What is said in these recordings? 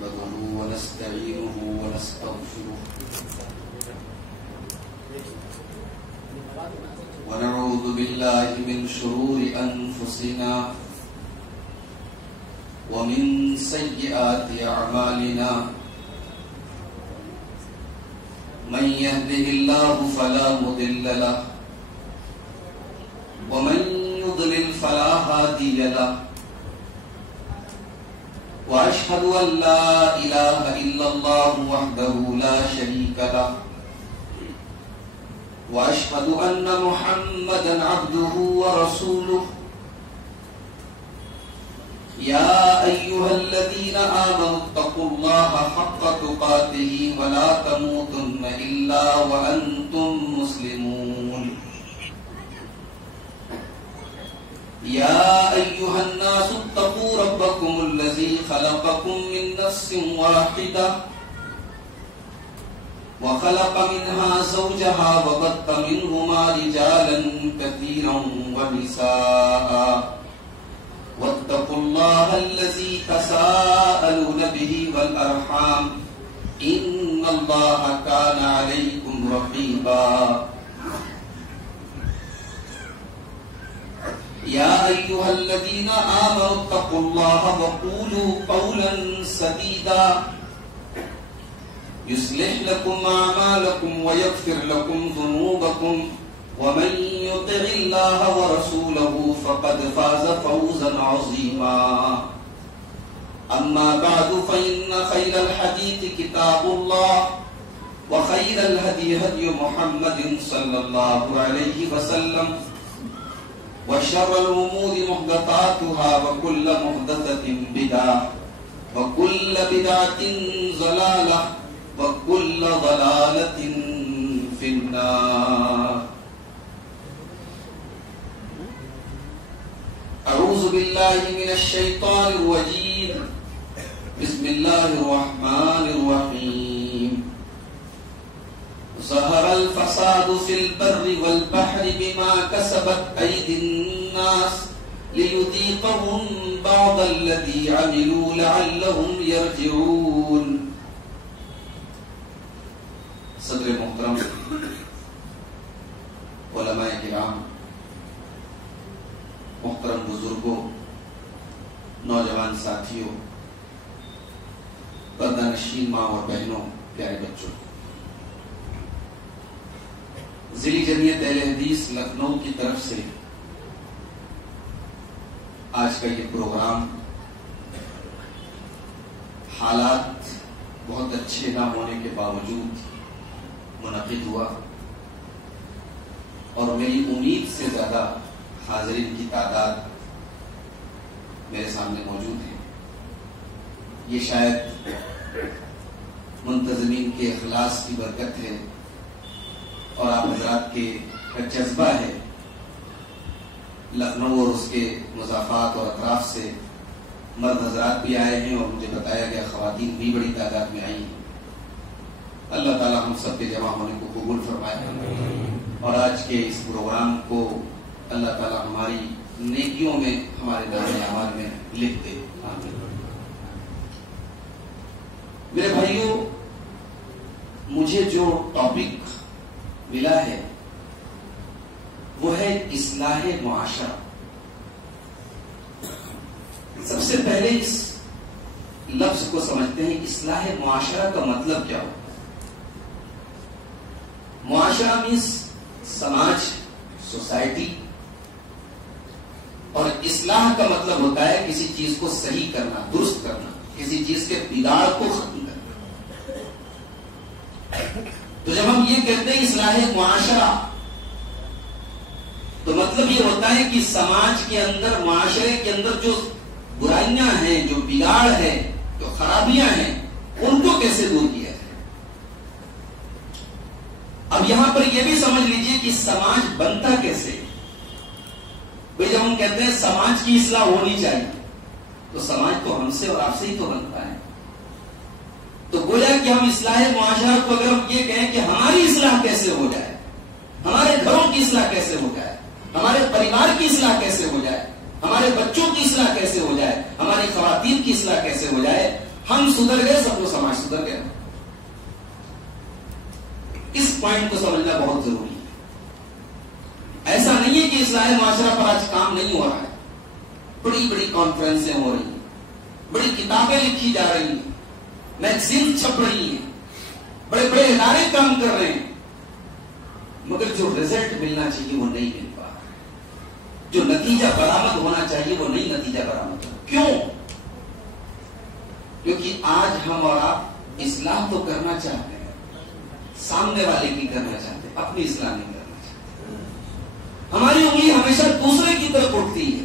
نحمده ونستعينه ونستغفره ونعوذ بالله من شرور أنفسنا ومن سيئات أعمالنا من يهده الله فلا مضل له ومن يضلل فلا هادي له وأشهد أن لا إله إلا الله وحده لا شريك له وأشهد أن محمدا عبده ورسوله يا أيها الذين آمنوا اتقوا الله حق تقاته ولا تموتن إلا وأنتم مسلمون يا أيها الناس اتقوا ربكم الذي خلقكم من نفس واحدة وخلق منها زوجها وبث منهما رجالا كثيرا ونساء واتقوا الله الذي تساءلون به والأرحام إن الله كان عليكم رقيبا يا أيها الذين آمنوا اتقوا الله وقولوا قولا سديدا يصلح لكم أعمالكم ويغفر لكم ذنوبكم ومن يطع الله ورسوله فقد فاز فوزا عظيما أما بعد فإن خير الحديث كتاب الله وخير الهدي هدي محمد صلى الله عليه وسلم وشر الأمور محدثاتها وكل محدثة بدعة وكل بدعة ضلالة وكل ضلالة في النار. أعوذ بالله من الشيطان الرجيم. بسم الله الرحمن الرحيم. ظهر الفساد في البر والبحر بما كسبت أيدي الناس ليذيقهم بعض الذي عملوا لعلهم يرجعون. صدر محترم، علماء کرام، محترم بزرگوں، نوجوان ساتھیوں، پردہ نشین ماں اور بہنوں، پیارے بچوں، ضلع جمعیت اہل حدیث لکھنؤ کی طرف سے آج کا یہ پروگرام حالات بہت اچھے نہ ہونے کے باوجود منعقد ہوا اور میری امید سے زیادہ حاضرین کی تعداد میرے سامنے موجود ہے. یہ شاید منتظمین کے اخلاص کی برکت ہے اور آپ حضرات کے جذبہ ہے. لکھنؤ اور اس کے مضافات اور اطراف سے مرد حضرات بھی آئے ہیں اور مجھے بتایا گیا خواتین بھی بڑی تعداد میں آئی ہیں. اللہ تعالیٰ ہم سب کے جمع ہونے کو قبول فرمائے اور آج کے اس پروگرام کو اللہ تعالیٰ ہماری نیکیوں میں، ہمارے نام اعمال میں لکھ دے. آمین. میرے بھائیوں، مجھے جو ٹاپک ملا ہے وہ ہے اصلاح معاشرہ. سب سے پہلے اس لفظ کو سمجھتے ہیں. اصلاح معاشرہ کا مطلب کیا ہوتا ہے؟ معاشرہ مینس سماج، سوسائٹی، اور اصلاح کا مطلب ہوتا ہے کسی چیز کو صحیح کرنا، درست کرنا، کسی چیز کے بگاڑ کو ختم کرنا. تو جب ہم یہ کہتے ہیں اصلاح معاشرہ تو مطلب یہ ہوتا ہے کہ سماج کے اندر، معاشرے کے اندر جو برائیاں ہیں، جو بگاڑ ہے، جو خرابیاں ہیں، ان کو کیسے دور کیا جائے. اب یہاں پر یہ بھی سمجھ لیجئے کہ سماج بنتا کیسے. بھئی جب ہم کہتے ہیں سماج کی اصلاح ہونی چاہیے تو سماج تو ہم سے اور آپ سے ہی تو بنتا ہے. تو گویا کہ ہم اصلاح معاشرہ کو اگر ہم یہ کہیں کہ ہماری اصلاح کیسے ہو جائے، ہمارے گھروں کی اصلاح کیسے ہو جائے، ہمارے پریوار کی اصلاح کیسے ہو جائے، ہمارے بچوں کی اصلاح کیسے ہو جائے، ہماری خواتین کی اصلاح کیسے ہو جائے، ہم سدھر گئے، سب کو سماج سدھر گیا۔ اس پوائنٹ کو سمجھنا بہت ضروری ہے۔ ایسا نہیں ہے کہ اصلاح معاشرہ پر آج کام نہیں ہو رہا ہے، بڑی بڑی کانفرنسیں ہو رہی ہیں، بڑی کتابیں لکھی جا رہی ہیں، میگزین چھپ رہی ہیں، بڑے بڑے ادارے کام کر رہے ہیں، مگر جو رزلٹ ملنا چاہیے وہ نہیں مل پا رہا، جو نتیجہ برآمد ہونا چاہیے وہ نہیں نتیجہ برآمد ہو۔ کیوں؟ کیونکہ آج ہم اور آپ اصلاح تو کرنا چاہتے ہیں، سامنے والے کی کرنا چاہتے ہیں، اپنی اصلاح نہیں کرنا چاہتے۔ ہماری انگلی ہمیشہ دوسرے کی طرف اٹھتی ہے،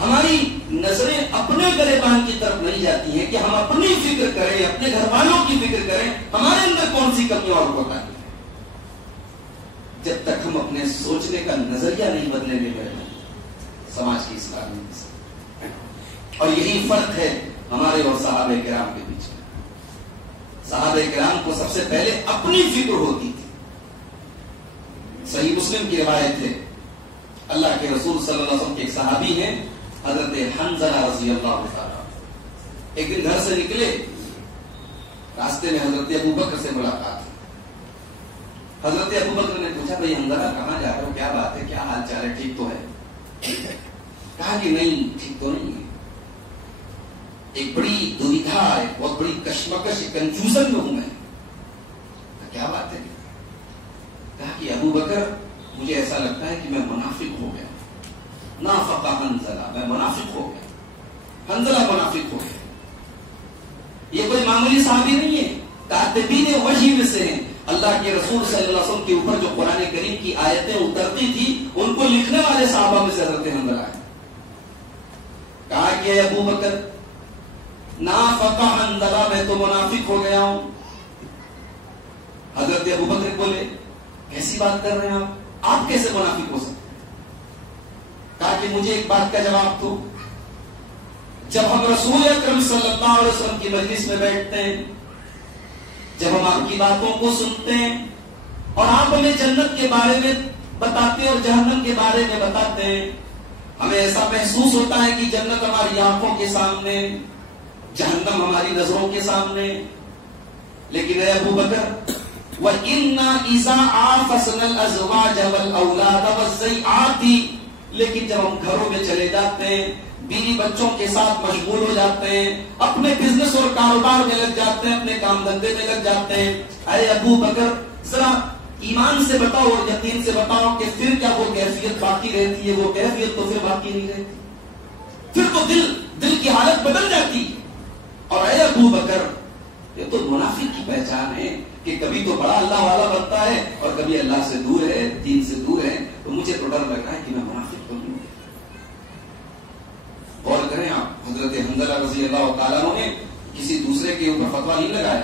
ہماری نظریں اپنے گریبان کی طرف نہیں جاتی ہیں کہ ہم اپنی فکر کریں، اپنے گھر والوں کی فکر کریں، ہمارے اندر کون سی کمی اور کوتاہی ہے۔ جب تک ہم اپنے سوچنے کا نظریہ نہیں بدلیں گے سماج کی اصلاح نہیں ہو سکتی۔ اور یہی فرق ہے ہمارے اور صحابہ کرام کے بیچ میں۔ صحابہ کرام کو سب سے پہلے اپنی فکر ہوتی تھی۔ صحیح مسلم کی روایت ہے، اللہ کے رسول صلی اللہ علیہ وسلم کے ایک صحابی ہیں حضرت حنظلہ رضی اللہ تعالیٰ، ایک دن گھر سے نکلے، راستے میں حضرت ابوبکر سے ملاقات ہوئی۔ حضرت ابوبکر نے پوچھا بھائی حنظلہ کہاں جا رہے ہو، کیا بات ہے، کیا حال چال ہے، ٹھیک تو ہے؟ کہا کہ نہیں ٹھیک تو نہیں ہے، ایک بڑی دویدھا ہے، بہت بڑی کشمکش، کنفیوژن میں ہوں میں۔ کیا بات ہے؟ کہا کہ ابوبکر مجھے ایسا لگتا ہے کہ میں منافق ہو گیا، نافق حنظلہ، میں منافق ہو گیا، حنظلہ منافق ہو گیا۔ یہ کوئی معمولی صحابی نہیں ہے، کاتبین وحی میں سے ہیں۔ اللہ کے رسول صلی اللہ علیہ وسلم کے اوپر جو قرآن کریم کی آیتیں اترتی تھی ان کو لکھنے والے صحابہ میں سے حضرت حنظلہ ہے۔ کہا کہ ابوبکر نافق حنظلہ، میں تو منافق ہو گیا ہوں۔ حضرت ابوبکر بولے کیسی بات کر رہے ہیں آپ کیسے منافق ہو سکتے؟ کہا کہ مجھے ایک بات کا جواب دو، جب ہم رسول اکرم صلی اللہ علیہ وسلم کی مجلس میں بیٹھتے ہیں، جب ہم آپ کی باتوں کو سنتے ہیں اور آپ ہمیں جنت کے بارے میں بتاتے ہیں اور جہنم کے بارے میں بتاتے ہیں، ہمیں ایسا محسوس ہوتا ہے کہ جنت ہماری آنکھوں کے سامنے، جہنم ہماری نظروں کے سامنے۔ لیکن اے ابوبکر وَإِنَّا إِذَا عَافَسْنَا الْأَزْوَاجَ وَالْأَوْلَادَ وَالزَّيْعَاتِ، لیکن جب ہم گھروں میں چلے جاتے ہیں، بیوی بچوں کے ساتھ مشغول ہو جاتے ہیں، اپنے بزنس اور کاروبار میں لگ جاتے ہیں، اپنے کام دھندے میں لگ جاتے ہیں، اے ابوبکر ذرا ایمان سے بتاؤ اور یقین سے بتاؤ کہ پھر کیا وہ کیفیت باقی رہتی ہے؟ وہ کیفیت تو پھر باقی نہیں رہتی، پھر تو دل کی حالت بدل جاتی ہے۔ اور اے ابوبکر یہ تو منافق کی پہچان ہے کہ کبھی تو بڑا اللہ والا بنتا ہے اور کبھی اللہ سے دور ہے، دین سے دور ہے، تو مجھے تو ڈر لگ رہا ہے کہ میں منافق تو نہیں ہوں۔ غور کریں آپ، حضرت حنظلہ رضی اللہ تعالیٰ عنہ نے کسی دوسرے کے اوپر فتویٰ نہیں لگایا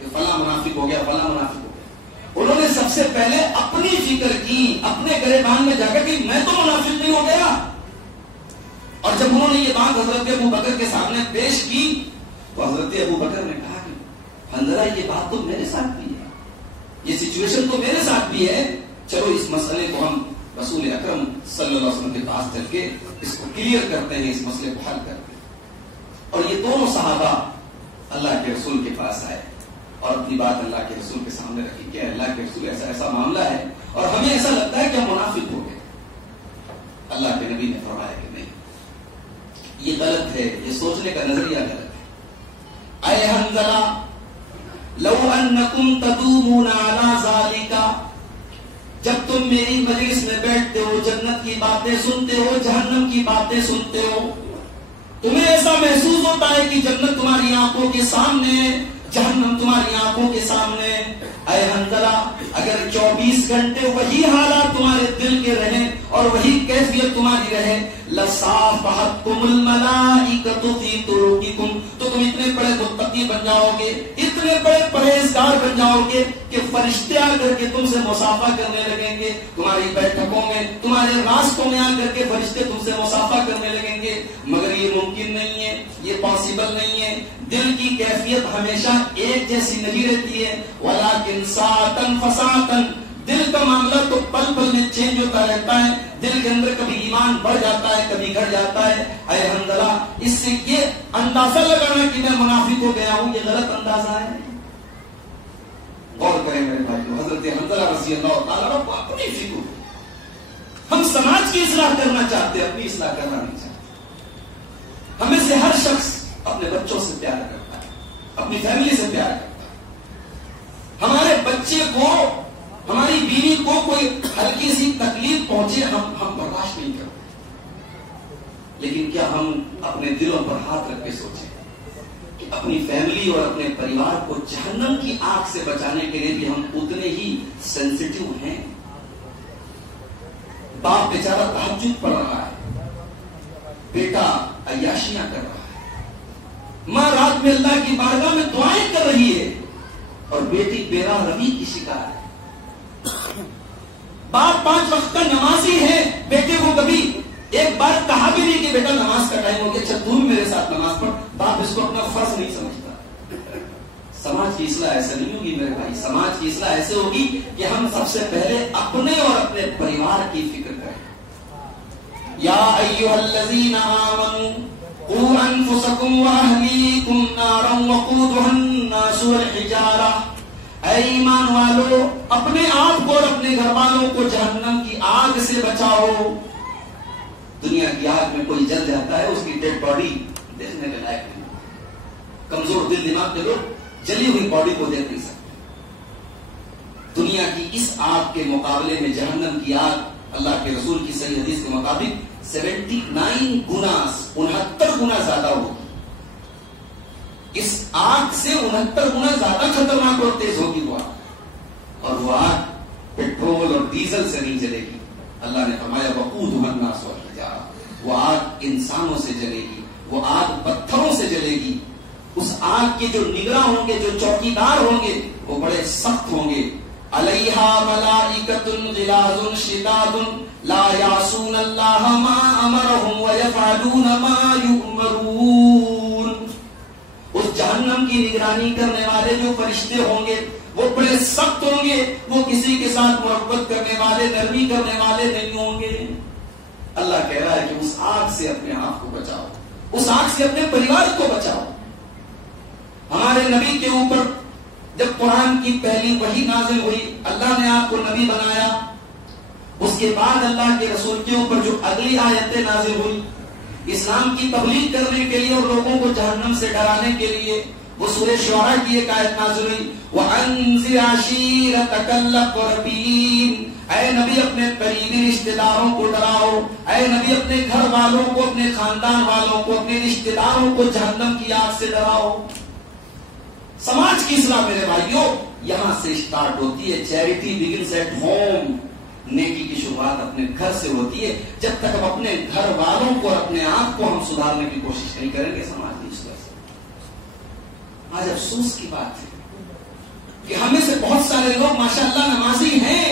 کہ فلاں منافق ہو گیا، فلاں منافق ہو گیا۔ انہوں نے سب سے پہلے اپنی فکر کی، اپنے گریبان میں جا کر کہ میں تو منافق نہیں ہو گیا۔ اور جب انہوں نے یہ بات حضرت ابوبکر کے سامنے پیش کی تو حضرت ابوبکر نے کہا کہ حنظلہ یہ بات تو میرے ساتھ بھی ہے، یہ سچویشن تو میرے ساتھ بھی ہے، چلو اس مسئلے کو ہم رسول اکرم صلی اللہ علیہ وسلم کے پاس چل کے اس کو کلیئر کرتے ہیں، اس مسئلے کو حل کرتے ہیں۔ اور یہ دونوں صحابہ اللہ کے رسول کے پاس آئے اور اپنی بات اللہ کے رسول کے سامنے رکھی کہ اللہ کے رسول ایسا ایسا معاملہ ہے اور ہمیں ایسا لگتا ہے کہ ہم منافق ہو گئے۔ اللہ کے نبی نے فرمایا کہ نہیں، یہ غلط ہے، یہ سوچنے کا نظریہ غلط ہے۔ اے حنظلہ لو انکم تدومون علی ذالک، جب تم میری مجلس میں بیٹھتے ہو، جنت کی باتیں سنتے ہو، جہنم کی باتیں سنتے ہو، تمہیں ایسا محسوس ہوتا ہے کہ جنت تمہاری آنکھوں کے سامنے، جہنم تمہاری آنکھوں کے سامنے۔ اے حنظلہ اگر 24 گھنٹے وہی حالات تمہارے دل کے رہیں اور وہی کیفیت تمہاری رہے، لصافحتکم الملائکۃ فی طرقکم، تو تم اتنے بڑے متقی بن جاؤ گے، اتنے بڑے پرہیزگار بن جاؤ گے کہ فرشتے آ کر کے تم سے مصافحہ کرنے لگیں گے، تمہاری بیٹھکوں میں، تمہارے راستوں میں آ کر کے فرشتے تم سے مصافحہ کرنے لگیں گے۔ مگر یہ ممکن نہیں ہے، یہ پاسبل نہیں ہے، دل کی کیفیت ہمیشہ ایک جیسی نہیں رہتی ہے۔ ولیکن ساعتاً فساعتاً، دل کا معاملہ تو پل پل میں چینج ہوتا رہتا ہے. دل کے اندر کبھی ایمان بڑھ جاتا ہے, کبھی گھٹ جاتا ہے. اے حنظلہ, اس سے یہ اندازہ لگانا کہ میں منافق ہو گیا ہوں, یہ غلط اندازہ ہے. غور کریں میرے بھائیو, حضرت حنظلہ رضی اللہ تعالیٰ کو اپنی فکر. ہم سماج کی اصلاح کرنا چاہتے ہیں, اپنی اصلاح کرنا نہیں چاہتے. ہمیں سے ہر شخص اپنے بچوں سے پیار کرتا ہے, اپنی فیملی سے پیار کرتا ہے. ہمارے بچے کو, ہماری بیوی کو کوئی ہلکی سی تکلیف پہنچے ہم برداشت نہیں کرتے. لیکن کیا ہم اپنے دلوں پر ہاتھ رکھ کے سوچیں کہ اپنی فیملی اور اپنے پریوار کو جہنم کی آگ سے بچانے کے لیے بھی ہم اتنے ہی سینسیٹیو ہیں؟ باپ بیچارہ تہجد پڑھ رہا ہے, بیٹا عیاشیاں کر رہا ہے, ماں رات میں اللہ کی بارگاہ میں دعائیں کر رہی ہے, اور بیٹی بیراہ روی کی شکار ہے. باپ 5 وقت کا نمازی ہے, بیٹے کو کبھی ایک بار کہا بھی نہیں کہ بیٹا نماز کا ٹائم ہو گیا, اچھا تم میرے ساتھ نماز پڑھ. باپ اس کو اپنا فرض نہیں سمجھتا. سماج کی اصلاح ایسے نہیں ہوگی میرے بھائی. سماج کی اصلاح ایسے ہوگی کہ ہم سب سے پہلے اپنے اور اپنے پریوار کی فکر کریں. یا ایھا الذین آمنوا قوا انفسکم واہلیکم نارا وقودھا الناس والحجارہ. اے ایمان والو, اپنے آپ کو اور اپنے گھر والوں کو جہنم کی آگ سے بچاؤ. دنیا کی آگ میں کوئی جل جاتا ہے, اس کی ڈیڈ باڈی دیکھنے کے لائق نہیں. کمزور دل دماغ کے لوگ جلی ہوئی باڈی کو دیکھ نہیں سکتے. دنیا کی اس آگ کے مقابلے میں جہنم کی آگ اللہ کے رسول کی صحیح حدیث کے مطابق 79 گنا 69 گنا زیادہ ہوگی. اس آگ سے 69 گنا زیادہ خطرناک اور تیز ہوگی وہ آگ. اور وہ آگ پیٹرول اور ڈیزل سے نہیں جلے گی. اللہ نے فرمایا وقودھا الناس والحجارہ. وہ آگ انسانوں سے جلے گی, وہ آگ پتھروں سے جلے گی. اس آگ کے جو نگراں ہوں گے, جو چوکیدار ہوں گے, وہ بڑے سخت ہوں گے. علیہا ملائکۃ غلاظ شداد لا یعصون اللہ ما امرہم ویفعلون ما یؤمرون. اس جہنم کی نگرانی کرنے والے جو فرشتے ہوں گے وہ بڑے سخت ہوں گے, وہ کسی کے ساتھ محبت کرنے والے, نرمی کرنے والے نہیں ہوں گے. اللہ کہہ رہا ہے کہ اس آگ سے اپنے آپ کو بچاؤ, اس آگ سے اپنے پریوار کو بچاؤ. ہمارے نبی کے اوپر جب قرآن کی پہلی وحی نازل ہوئی, اللہ نے آپ کو نبی بنایا. اس کے بعد اللہ کے رسول کے اوپر جو اگلی آیتیں نازل ہوئی اسلام کی تبلیغ کرنے کے لیے اور لوگوں کو جہنم سے ڈرانے کے لیے, وہ سورہ شعراء کی ایک آیت نازل ہوئی وَأَنذِرْ عَشِيرَتَكَ الْأَقْرَبِينَ. اے نبی اپنے قریبی رشتہ داروں کو ڈراؤ. اے نبی اپنے گھر والوں کو, اپنے خاندان والوں کو, اپنے رشتہ داروں کو جہنم کی آگ سے ڈراؤ. سماج کی اصلاح میرے بھائیوں یہاں سے اسٹارٹ ہوتی ہے. Charity begins at home. نیکی کی شروعات اپنے گھر سے ہوتی ہے. جب تک ہم اپنے گھر والوں کو اور اپنے آپ کو ہم سدھارنے کی کوشش نہیں کریں گے, سماج کی اصلاح سے. آج افسوس کی بات ہے کہ ہمیں سے بہت سارے لوگ ماشاءاللہ نمازی ہیں,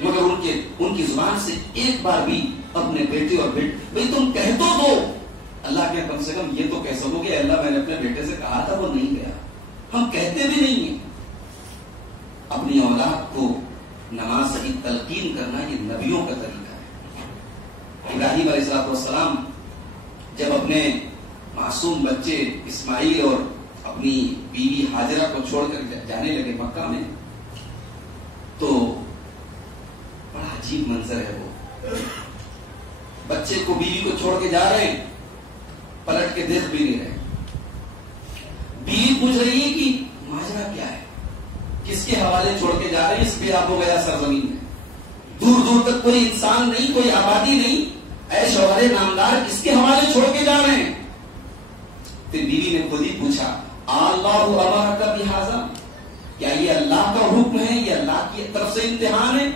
مگر ان کی زبان سے ایک بار بھی اپنے بیٹے اور بھائی تم کہہ تو دو. اللہ کے کم سے کم یہ تو کہہ سکو کہ اللہ میں نے اپنے بیٹے سے کہا تھا وہ نہیں گیا. ہم کہتے بھی نہیں ہیں. اپنی اولاد کو نماز کی تلقین کرنا یہ نبیوں کا طریقہ ہے. ابراہیم علیہ السلام جب اپنے معصوم بچے اسماعیل اور اپنی بیوی ہاجرہ کو چھوڑ کر جانے لگے مکہ میں, تو بڑا عجیب منظر ہے. وہ بچے کو بیوی کو چھوڑ کے جا رہے ہیں, پلٹ کے دیکھ بھی نہیں رہے. بیوی پوچھ رہی ہے کہ ماجرا کیا ہے, کس کے حوالے چھوڑ کے جا رہے ہیں, اس پہ آپ ہو گیا سرزمین میں, دور دور تک کوئی انسان نہیں, کوئی آبادی نہیں, اے شوہر نامدار کس کے حوالے چھوڑ کے جا رہے ہیں. پھر بیوی نے خود ہی پوچھا اللہ امرک بہذا, کیا یہ اللہ کا حکم ہے, یہ اللہ کی طرف سے امتحان ہے.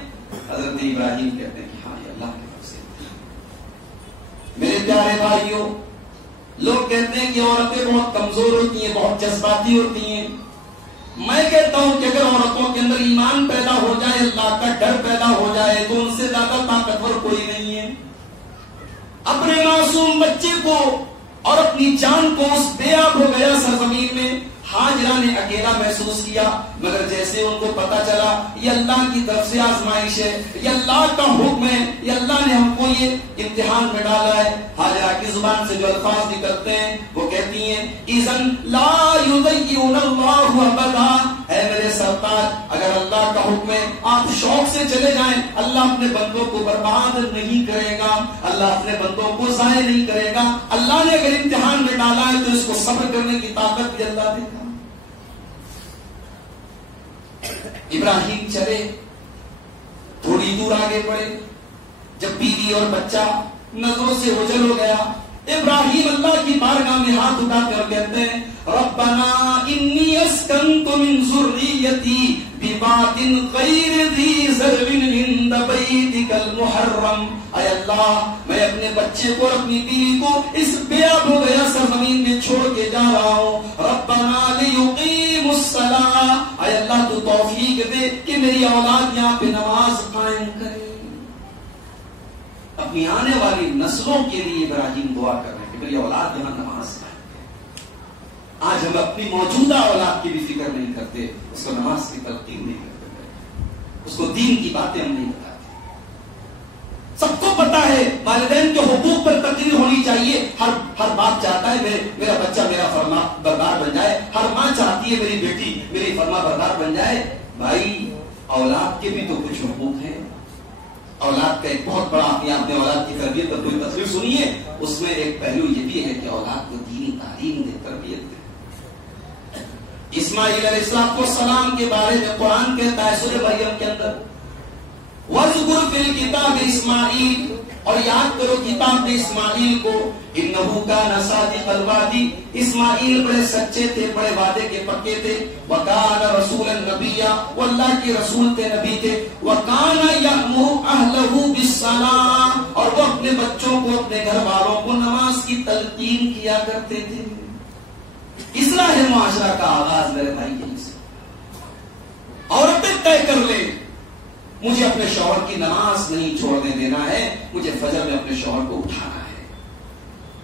حضرت ابراہیم کہتے ہیں کہ ہاں یہ اللہ کی طرف سے امتحان. میرے پیارے بھائیوں, لوگ کہتے ہیں کہ عورتیں بہت کمزور ہوتی ہیں, بہت جذباتی ہوتی ہیں. میں کہتا ہوں کہ اگر عورتوں کے اندر ایمان پیدا ہو جائے, اللہ کا ڈر پیدا ہو جائے, تو ان سے زیادہ طاقتور کوئی نہیں ہے. اپنے معصوم بچے کو اور اپنی جان کو اس بے آب ہو گیا سرزمین میں ہاجرہ نے اکیلا محسوس کیا، مگر جیسے ان کو پتا چلا یہ اللہ کی طرف سے آزمائش ہے، یہ اللہ کا حکم ہے، یہ اللہ نے ہم کو یہ امتحان میں ڈالا ہے، ہاجرہ کی زبان سے جو الفاظ نکلتے ہیں وہ کہتی ہیں اذن لا یضیعن اللہ ابدا، اے میرے سرتاج اگر اللہ کا حکم ہے آپ شوق سے چلے جائیں، اللہ اپنے بندوں کو برباد نہیں کرے گا، اللہ اپنے بندوں کو ضائع نہیں کرے گا، اللہ نے اگر امتحان میں ڈالا ہے تو اس کو صبر کرنے کی طاقت بھی اللہ دے گا۔ ابراہیم چلے، تھوڑی دور آگے بڑھے، جب بیوی اور بچہ نظروں سے اوجھل ہو گیا، ابراہیم اللہ کی بارگاہ میں ہاتھ اٹھا کر کہتے ہیں ربنا انی اسکنت من ذریتی بواد غیر ذی زرع عند بیتک المحرم، اے اللہ میں اپنے بچے کو اور اپنی بیوی کو اس بے آب و گیا سرزمین میں چھوڑ کے جا رہا ہوں، ربنا لیقیموا الصلاۃ، اے اللہ تو توفیق دے کہ میری اولاد یہاں پہ نماز قائم کرے۔ اپنی آنے والی نسلوں کے لیے ابراہیم دعا کر رہے ہیں کہ میری اولاد یہاں نماز قائم کرے۔ آج ہم اپنی موجودہ اولاد کی بھی فکر نہیں کرتے، اس کو نماز کی تلقین نہیں کرتے، اس کو دین کی باتیں ہم نہیں بتاتے۔ سب کو پتا ہے والدین کے حقوق پر تقریر ہونی چاہیے، ہر باپ چاہتا ہے میرا بچہ میرا فرما بردار بن جائے، ہر ماں چاہتی ہے میری بیٹی میری فرما بردار بن جائے۔ بھائی اولاد کے بھی تو کچھ حقوق ہیں، اولاد کا ایک بہت بڑا، آپ نے اولاد کی تربیت پر کوئی تصویر سنی ہے، اس میں ایک پہلو یہ بھی ہے کہ اولاد کو دینی تعلیم دے، تربیت دے۔ اسماعیل علیہ السلام کے بارے میں قرآن کہتا ہے سورہ مریم کے اندر وَاذْكُرْ فِي الْكِتَابِ اسماعیل، اور یاد کرو کتاب میں اسماعیل کو، انہو کان صادق الوعد، اسماعیل بڑے سچے تھے، بڑے وعدے کے پکے تھے، وکان رسولا نبیا، وہ اللہ کے رسول تھے، نبی تھے، وکان یأمر اہلہ بالصلاۃ، اور وہ اپنے بچوں کو اپنے گھر والوں کو نماز کی تلقین کیا کرتے تھے۔ اصلاح معاشرہ کا آغاز میرے بھائی یہیں سے۔ عورتیں طے کر لیں مجھے اپنے شوہر کی نماز نہیں چھوڑنے دینا ہے، مجھے فجر میں اپنے شوہر کو اٹھانا ہے۔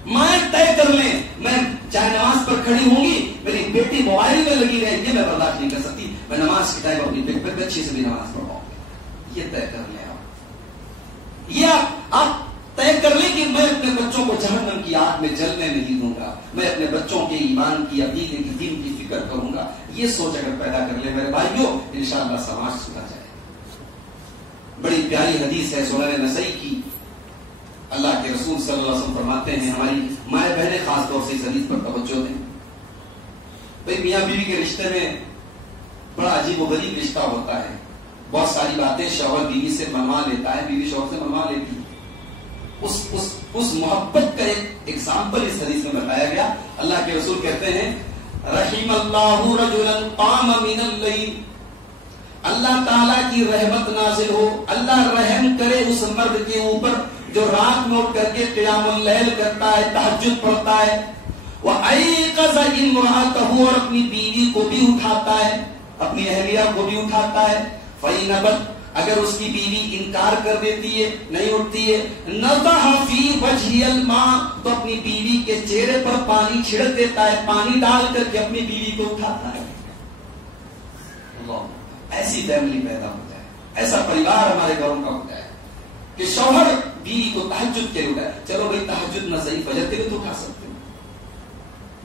مائیں طے کر لیں میں چاہے نماز پر کھڑی ہوں گی، میری بیٹی موبائل میں لگی رہے گی، میں برداشت نہیں کر سکتی، میں نماز کے ٹائم اپنی بچی سے بھی نماز پڑھاؤں گی۔ یہ طے کر لیں آپ، یہ آپ طے کر لیں کہ میں اپنے بچوں کو جہنم کی آگ میں جلنے نہیں دوں گا، میں اپنے بچوں کے ایمان کی، عقیدے کی، دین کی فکر کروں گا۔ یہ سوچ اگر پیدا کر لیں میرے بھائیوں، انشاءاللہ سماج سدھر جائے۔ بڑی پیاری حدیث ہے سنن نسائی کی، اللہ کے رسول صلی اللہ علیہ وسلم فرماتے ہیں، ہماری مائیں بہنیں خاص طور سے اس حدیث پر توجہ دیں۔ بھئی میاں بیوی کے رشتے میں بڑا عجیب و غریب رشتہ ہوتا ہے، بہت ساری باتیں شوہر بیوی سے منوا لیتا ہے، بیوی شوہر سے منوا لیتی ہے۔ اس محبت کا ایک ایگزامپل اس حدیث میں بتایا گیا۔ اللہ کے رسول کہتے ہیں رحم اللہ رجلا قام من اللیل، اللہ تعالیٰ کی رحمت نازل ہو، اللہ رحم کرے اس مرد کے اوپر جو رات میں اٹھ کر کے قیام اللیل کرتا ہے، تہجد پڑھتا ہے، وَأَيْقَظَ امْرَأَتَهُ، اور اپنی بیوی کو بھی اٹھاتا ہے، اپنی اہلیہ کو بھی اٹھاتا ہے، فَإِنْ أَبَتْ، اگر اس کی بیوی انکار کر دیتی ہے، نہیں اٹھتی ہے، نَضَحَ فِي وَجْهِ الْمَاء، تو اپنی بیوی کے چہرے پر پانی چھڑک دیتا ہے، پانی ڈال کر کے اپنی بیوی کو اٹھاتا ہے۔ اللہ، ایسی فیملی پیدا ہو جائے، ایسا پریوار ہمارے گھروں کا ہو جائے کہ شوہر بیوی کو تہجد کے لیے اٹھائے۔ چلو بھائی تہجد نہ صحیح، فجر کے لیے تو اٹھا سکتے ہو۔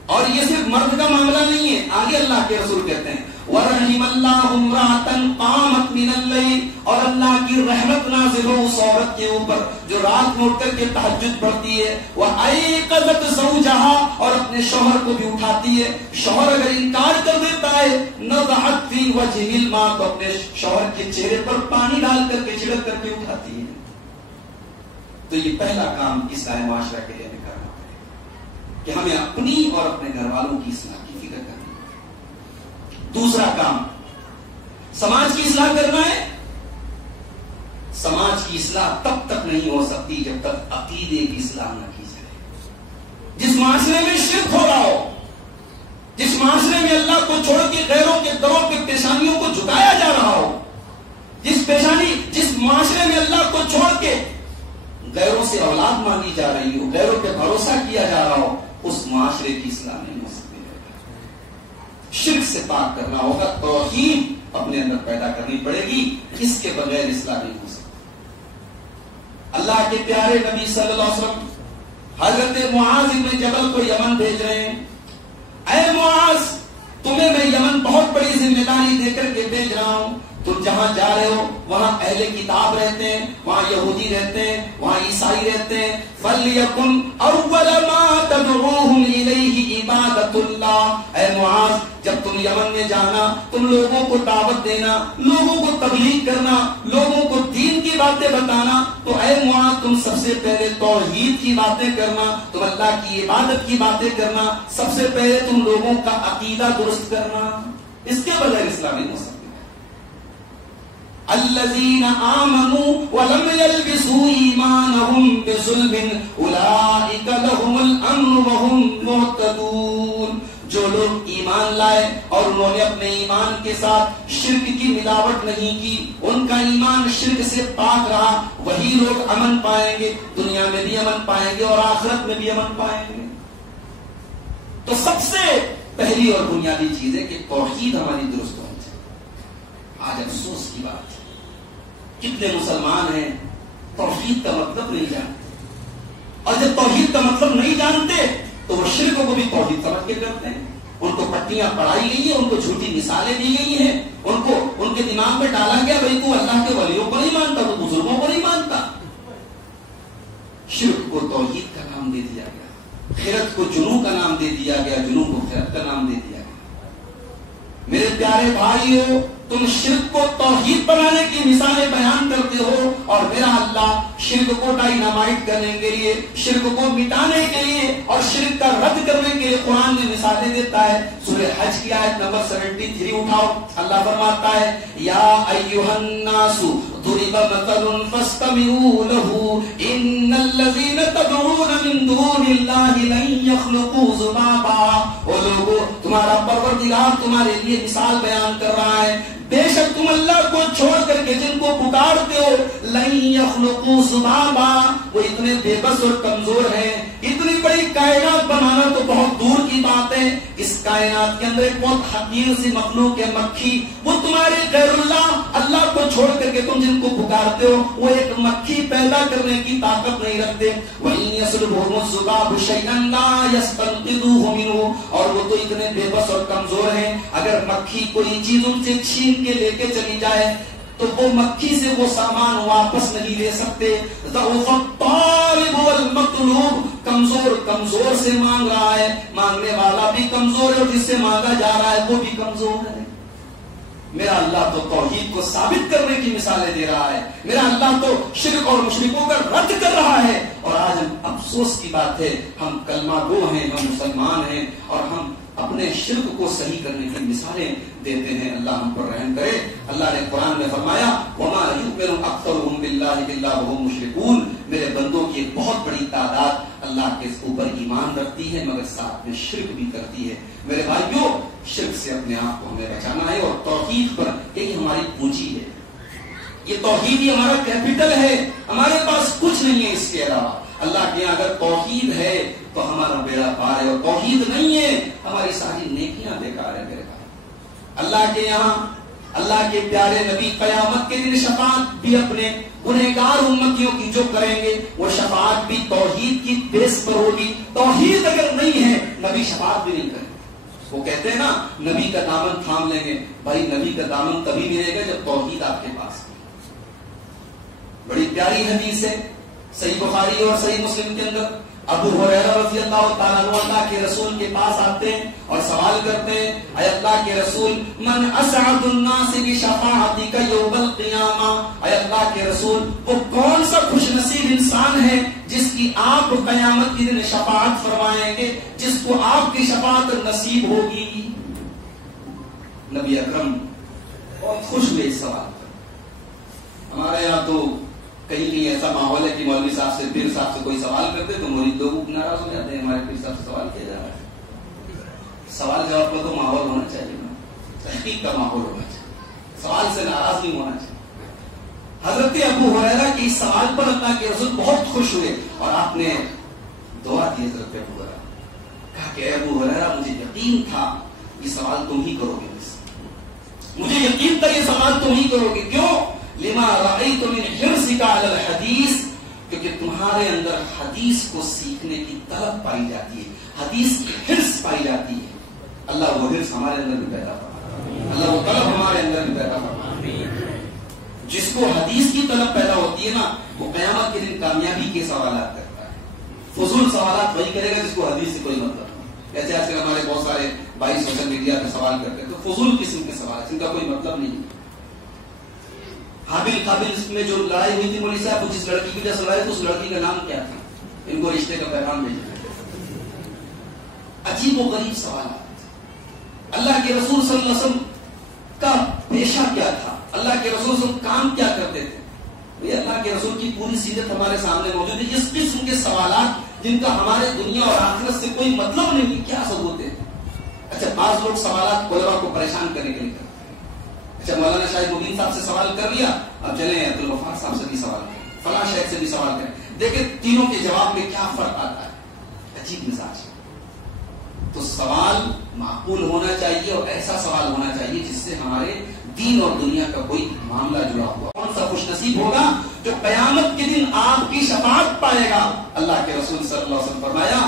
اور یہ صرف مرد کا معاملہ نہیں ہے، آگے اللہ کے رسول کہتے ہیں وَرَحِمَ اللَّهُ امْرَأَةً قَامَتْ مِنَ اللَّيْلِ، اور اللہ کی رحمت نازل ہو اس عورت کے اوپر جو رات میں اٹھ کر کے تہجد پڑھتی ہے، وَأَيْقَظَتْ زَوْجَهَا، اور اپنے شوہر کو بھی اٹھاتی ہے۔ شوہر اگر انکار کر دیتا ہے، نَضَحَتْ فِي وَجْهِ الْمَاء، تو اپنے شوہر کے چہرے پر پانی ڈال کر کے چھڑک کر کے اٹھاتی ہے۔ تو یہ پہلا کام اصلاح معاشرہ کے لیے ہمیں کرنا پڑے کہ ہمیں اپنی اور اپنے گھر والوں کی اصلاح کی فکر کرنی ہے۔ دوسرا کام سماج کی اصلاح کرنا ہے۔ سماج کی اصلاح تب تک نہیں ہو سکتی جب تک عقیدے کی اصلاح نہ کی جائے۔ جس معاشرے میں شرک ہو رہا ہو، جس معاشرے میں اللہ کو چھوڑ کے غیروں کے دروں پہ پیشانیوں کو جھکایا جا رہا ہو، جس معاشرے میں اللہ کو چھوڑ کے غیروں سے اولاد مانگی جا رہی ہو، غیروں پہ بھروسہ کیا جا رہا ہو، اس معاشرے کی اصلاح نہیں ہو سکتی۔ شرک سے پاک کرنا ہوگا، توحید اپنے اندر پیدا کرنی پڑے گی، اس کے بغیر اصلاح نہیں ہو سکتی۔ اللہ کے پیارے نبی صلی اللہ علیہ وسلم حضرت معاذ بن جبل کو یمن بھیج رہے ہیں۔ اے معاذ، تمہیں میں یمن بہت بڑی ذمہ داری دے کر کے بھیج رہا ہوں، تم جہاں جا رہے ہو وہاں اہل کتاب رہتے ہیں، وہاں یہودی رہتے ہیں، وہاں عیسائی رہتے ہیں۔ فَلْيَكُنْ أَوَّلَ مَا تَدْعُوهُمْ إِلَيْهِ عِبَادَةُ اللَّهِ۔ اے معاذ، جب تم یمن میں جانا، تم لوگوں کو دعوت دینا، لوگوں کو تبلیغ کرنا، لوگوں کو دین کی باتیں بتانا، تو اے معاذ تم سب سے پہلے توحید کی باتیں کرنا، تم اللہ کی عبادت کی باتیں کرنا، سب سے پہلے تم لوگوں کا عقیدہ درست کرنا، اس کے بغیر اسلام نہیں ہو سکتا۔ الذين آمنوا ولم يلبسوا إيمانهم بظلم أولئك لهم الأمن وهم مهتدون۔ جو لوگ ایمان لائے اور انہوں نے اپنے ایمان کے ساتھ شرک کی ملاوٹ نہیں کی، ان کا ایمان شرک سے پاک رہا، وہی لوگ امن پائیں گے، دنیا میں بھی امن پائیں گے اور آخرت میں بھی امن پائیں گے۔ تو سب سے پہلی اور بنیادی چیز ہے کہ توحید ہماری درست ہونی چاہیے۔ آج افسوس کی بات ہے، کتنے مسلمان ہیں توحید کا مطلب نہیں جانتے، اور جب توحید کا مطلب نہیں جانتے تو وہ شرک کو بھی توحید سمجھ کے کرتے ہیں۔ ان کو پٹیاں پڑھائی گئی ہیں، ان کو جھوٹی مثالیں دی گئی ہیں، ان کو ان کے دماغ میں ڈالا گیا بھائی تو اللہ کے ولیوں کو نہیں مانتا، تو بزرگوں کو نہیں مانتا۔ شرک کو توحید کا نام دے دیا گیا، خیرت کو جنوں کا نام دے دیا گیا، جنوں کو خیرت کا نام دے دیا گیا۔ میرے پیارے بھائیو، تم شرک کو توحید بنانے کی مثالیں بیان کرتے ہو، اور میرا اللہ شرک کو ڈائنامائٹ کرنے کے لیے، شرک کو مٹانے کے لیے اور شرک کا رد کرنے کے لیے قرآن میں مثالیں دیتا ہے۔ سورہ حج کی آیت نمبر 73 اٹھاؤ، اللہ فرماتا ہے یا ایھا الناس ضرب مثل فاستمعوا له ان الذين تدعون من دون الله لن يخلقوا ذبابا۔ او لوگو، تمہارا پروردگار تمہارے لیے مثال بیان کر رہا ہے، بے شک تم اللہ کو چھوڑ کر کے جن کو پکارتے ہو، لن یخلقوا ذبابا، وہ اتنے بے بس اور کمزور ہیں، اتنی بڑی کائنات بنانا تو بہت دور کی بات ہے، اس کائنات کے اندر ایک بہت حقیر سی مخلوق ہے مکھی، وہ تمہارے غیر اللہ کو چھوڑ کر کے تم جن کو پکارتے ہو وہ ایک مکھی پیدا کرنے کی طاقت نہیں رکھتے۔ وَإِن يَسْلُبْهُمُ الذُّبَابُ شَيْئًا لَا يَسْتَنقِذُوهُ مِنْهُ، اور وہ تو اتنے بے بس اور کمزور ہیں، اگر مکھی کوئی چیز ان سے چھین کے لے کے چلی جائے تو وہ مکھی سے وہ سامان واپس نہیں لے سکتے۔ ضعف الطالب والمطلوب، کمزور سے مانگ رہا ہے، مانگنے والا بھی کمزور ہے اور جس سے مانگا جا رہا ہے وہ بھی کمزور ہے۔ میرا اللہ تو توحید کو ثابت کرنے کی مثالیں دے رہا ہے، میرا اللہ تو شرک اور مشرکوں کا رد کر رہا ہے، اور آج ہم افسوس کی بات ہے ہم کلمہ گو ہیں، ہم مسلمان ہیں، اور ہم اپنے شرک کو صحیح کرنے کی مثالیں دیتے ہیں۔ اللہ ہم پر رحم کرے۔ اللہ نے قرآن میں فرمایا وَمَا يُؤْمِنُ أَكْثَرُهُم بِاللَّهِ إِلَّا وَهُم مُشْرِكُونَ، میرے بندوں کی ایک بہت بڑی تعداد اللہ کے اوپر ایمان رکھتی ہے مگر ساتھ میں شرک بھی کرتی ہے۔ میرے بھائیوں، شرک سے اپنے آپ کو ہمیں بچانا ہے، اور توحید پر یہی ہماری پونجی ہے، یہ توحید ہی ہمارا کیپٹل ہے، ہمارے پاس کچھ نہیں ہے اس کے علاوہ۔ اللہ کے یہاں اگر توحید ہے تو ہمارا بیڑا پار ہے، اور توحید نہیں ہے ہماری ساری نیکیاں بیکار ہے۔ میرے بھائی، اللہ کے یہاں اللہ کے پیارے نبی قیامت کے دن شفاعت بھی اپنے گنہگار امتیوں کی جو کریں گے وہ شفاعت بھی توحید کی بیس پر ہوگی۔ توحید اگر نہیں ہے نبی شفاعت بھی نہیں کریں گے۔ وہ کہتے ہیں نا نبی کا دامن تھام لیں گے، بھائی نبی کا دامن تبھی ملے گا جب توحید آپ کے پاس ہو۔ بڑی پیاری حدیث ہے صحیح بخاری اور صحیح مسلم کے اندر، ابو ہریرہ رضی اللہ تعالیٰ عنہ اللہ کے رسول کے پاس آتے ہیں اور سوال کرتے ہیں، اے اللہ کے رسول من اسعد الناس بشفاعتک یوم القیامہ، اے اللہ کے رسول وہ کون سا خوش نصیب انسان ہے جس کی آپ قیامت کے دن شفاعت فرمائیں گے، جس کو آپ کی شفاعت نصیب ہوگی۔ نبی اکرم بہت خوش ہوئے اس سوال پر۔ ہمارے یہاں تو کہیں کہیں ایسا ماحول ہے کہ مولوی صاحب سے پیر صاحب سے کوئی سوال کرتے تو مرید لوگ ناراض ہو جاتے ہیں، ہمارے پیر صاحب سے سوال کیا جا رہا ہے۔ سوال جواب کا تو ماحول ہونا چاہیے نا، تحقیق کا ماحول ہونا چاہیے، سوال سے ناراض نہیں ہونا چاہیے۔ حضرت ابو ہریرہ کے اس سوال پر اللہ کے رسول بہت خوش ہوئے اور آپ نے دعا دی حضرت ابو ہریرہ، کہا کہ ابو ہریرہ مجھے یقین تھا یہ سوال تم ہی کرو گے، مجھے یقین تھا یہ سوال تم ہی کرو گے. کیوں؟ لما رأيت من حرصك على الحديث، کیونکہ تمہارے اندر حدیث کو سیکھنے کی طلب پائی جاتی ہے، حدیث کی حرص پائی جاتی ہے. اللہ وہ حرص ہمارے اندر بھی پیدا فرمائے، اللہ وہ طلب ہمارے اندر بھی پیدا فرمائے. جس کو حدیث کی طلب پیدا ہوتی ہے نا، وہ قیامت کے دن کامیابی کے سوالات کرتا ہے. فضول سوالات وہی کرے گا جس کو حدیث سے کوئی مطلب نہیں. جیسے آج کل ہمارے بہت سارے بھائی سوشل میڈیا پہ سوال کرتے ہیں، تو فضول قسم کے سوال جن کا کوئی مطلب نہیں. حابل قابل میں جو لڑائی ہوئی تھی مولوی صاحب، جس لڑکی کی وجہ سے لڑائی تھی، اس لڑکی کا نام کیا تھا؟ ان کو رشتے کا پیغام بھیجا. عجیب و غریب سوالات. اللہ کے رسول صلی اللہ علیہ وسلم کا پیشہ کیا تھا؟ اللہ کے رسول صلی اللہ علیہ وسلم کام کیا کرتے تھے؟ اللہ کے رسول کی پوری سیرت ہمارے سامنے موجود ہے. اس قسم کے سوالات جن کا ہمارے دنیا اور آخرت سے کوئی مطلب نہیں، کیا ثبوت ہے؟ اچھا، بعض لوگ سوالات علماء کو پریشان کرنے کے لیے کرتے ہیں. اچھا، مولانا شاہد مبین صاحب سے سوال کر لیا، اب چلیں عبد الغفار صاحب سے بھی سوال کریں، فلاں شیخ سے بھی سوال کریں. دیکھیں تینوں کے جواب میں کیا فرق آتا ہے. عجیب مزاج. تو سوال معقول ہونا چاہیے اور ایسا سوال ہونا چاہیے جس سے ہمارے دین اور دنیا کا کوئی معاملہ جڑا ہوا. کون سا خوش نصیب ہوگا جو قیامت کے دن آپ کی شفاعت پائے گا؟ اللہ کے رسول صلی اللہ علیہ وسلم فرمایا،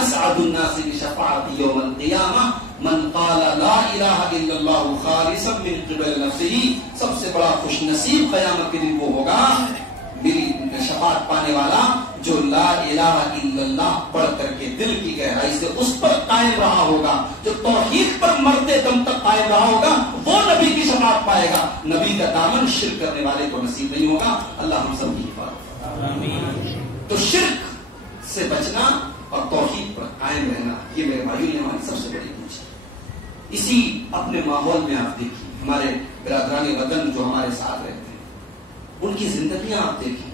اسعد الناس بشفاعت یوم القیامہ من قال لا الہ الا اللہ خالصا من قبل نفسہ. سب سے بڑا خوش نصیب قیامت کے دن وہ ہوگا، میری شفاعت پانے والا، جو لا الہ الا اللہ پڑھ کر کے دل کی گہرائی سے اس پر قائم رہا ہوگا، جو توحید پر مرتے دم تک قائم رہا ہوگا، وہ نبی کی شفاعت پائے گا. نبی کا دامن شرک کرنے والے کو نصیب نہیں ہوگا. اللہ ہم سب کی حفاظت. تو شرک سے بچنا اور توحید پر قائم رہنا، یہ میرے بھائیوں نے ہماری سب سے بڑی پوچھ ہے. اسی اپنے ماحول میں آپ دیکھیں، ہمارے برادران وطن جو ہمارے ساتھ رہتے ہیں، ان کی زندگیاں آپ دیکھیں.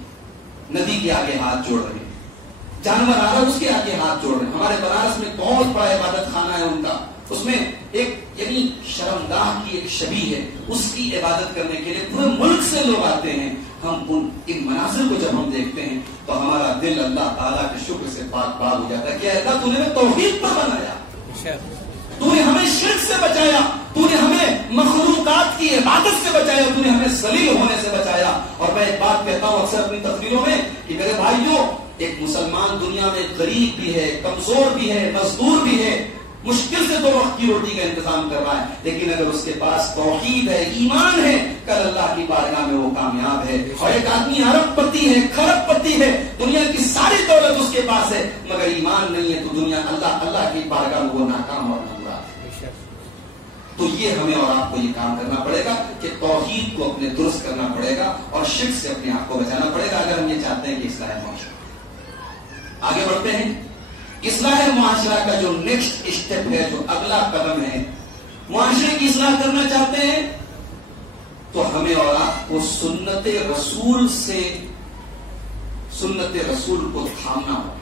ندی کے آگے ہاتھ جوڑ رہے ہیں، جانور آ رہا ہے اس کے آگے ہاتھ جوڑ رہے ہیں. ہمارے بنارس میں بہت بڑا عبادت خانہ ہے ان کا، اس میں ایک یعنی شرمگاہ کی ایک شبیہ ہے، اس کی عبادت کرنے کے لیے پورے ملک سے لوگ آتے ہیں. ہم ان مناظر کو جب ہم دیکھتے ہیں تو ہمارا دل اللہ تعالیٰ کے شکر سے پاک پاک ہو جاتا ہے کہ اللہ تو نے توحید پر بنایا، تو نے ہمیں شرک سے بچایا، تو نے ہمیں مخلوقات کی عبادت سے بچایا، تو نے ہمیں ذلیل ہونے سے بچایا. اور میں ایک بات کہتا ہوں اکثر اپنی تقریروں میں کہ میرے بھائیوں، ایک مسلمان دنیا میں غریب بھی ہے، کمزور بھی ہے، مزدور بھی ہے، مشکل سے 2 وقت کی روٹی کا انتظام کر رہا ہے، لیکن اگر اس کے پاس توحید ہے، ایمان ہے، کل اللہ کی بارگاہ میں وہ کامیاب ہے. اور ایک آدمی ارب پتی ہے، کھرب پتی ہے، دنیا کی ساری دولت اس کے پاس ہے، مگر ایمان نہیں ہے، تو دنیا اللہ کی بارگاہ میں وہ ناکام اور نامراد ہے. تو یہ ہمیں اور آپ کو یہ کام کرنا پڑے گا کہ توحید کو اپنے درست کرنا پڑے گا اور شرک سے اپنے آپ کو بچانا پڑے گا، اگر ہم یہ چاہتے ہیں کہ اصلاح معاشرہ. آگے بڑھتے ہیں. اصلاح معاشرہ کا جو نیکسٹ اسٹیپ ہے، جو اگلا قدم ہے، معاشرے کی اصلاح کرنا چاہتے ہیں تو ہمیں اور آپ کو سنت رسول کو تھامنا ہوگا.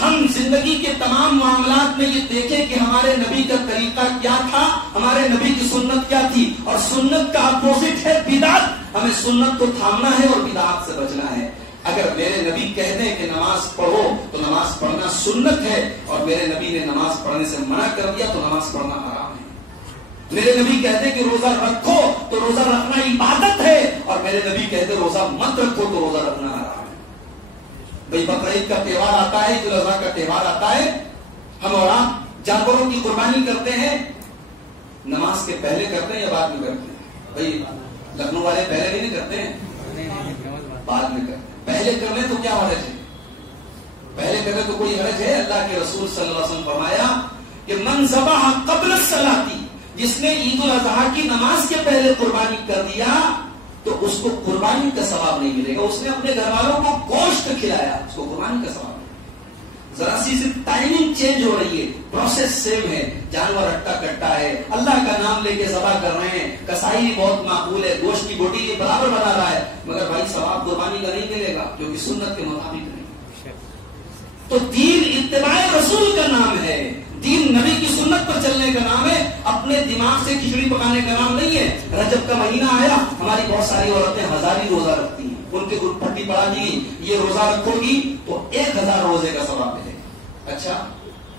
ہم زندگی کے تمام معاملات میں یہ دیکھیں کہ ہمارے نبی کا طریقہ کیا تھا، ہمارے نبی کی سنت کیا تھی، اور سنت کا اپوزٹ ہے بدعت. ہمیں سنت کو تھامنا ہے اور بدعت سے بچنا ہے. اگر میرے نبی کہہ دیں کہ نماز پڑھو تو نماز پڑھنا سنت ہے، اور میرے نبی نے نماز پڑھنے سے منع کر دیا تو نماز پڑھنا حرام ہے. میرے نبی کہتے ہیں کہ روزہ رکھو تو روزہ رکھنا عبادت ہے، اور میرے نبی کہتے ہیں روزہ مت رکھو تو روزہ رکھنا حرام ہے. بھئی بقرعید کا تہوار آتا ہے، عید الاضحیٰ کا تہوار آتا ہے، ہم اور آپ جانوروں کی قربانی کرتے ہیں، نماز کے پہلے کرتے ہیں یا بعد میں کرتے ہیں؟ بھئی لکھنؤ والے پہلے نہیں کرتے ہیں، بعد میں کرتے ہیں. پہلے کر لیں تو کیا حرج ہے؟ پہلے کر لیں تو کوئی حرج ہے؟ اللہ کے رسول صلی اللہ علیہ وسلم فرمایا کہ من ذبح قبل الصلاۃ، جس نے عید الاضحیٰ کی نماز کے پہلے قربانی کر دیا تو اس کو قربانی کا ثواب نہیں ملے گا. اس نے اپنے گھر والوں کو گوشت کھلایا، اس کو قربانی کا ثواب نہیں. ذرا سی ٹائمنگ چینج ہو رہی ہے، پروسیس سیم ہے، جانور ہٹا کٹا ہے، اللہ کا نام لے کے ذبح کر رہے ہیں، کسائی بہت معقول ہے، گوشت کی بوٹی برابر بنا رہا ہے، مگر بھائی ثواب قربانی کا نہیں ملے گا کیونکہ سنت کے مطابق نہیں. تو دین اتباع رسول کا نام ہے، دین نبی کی سنت پر چلنے کا نام ہے، اپنے دماغ سے کھچڑی پکانے کا نام نہیں ہے. رجب کا مہینہ آیا، ہماری بہت ساری عورتیں ہزاری روزہ رکھتی ہیں، ان کے گروپ پٹی پڑا دی، یہ روزہ رکھو گی تو 1000 روزے کا ثواب ملے گا. اچھا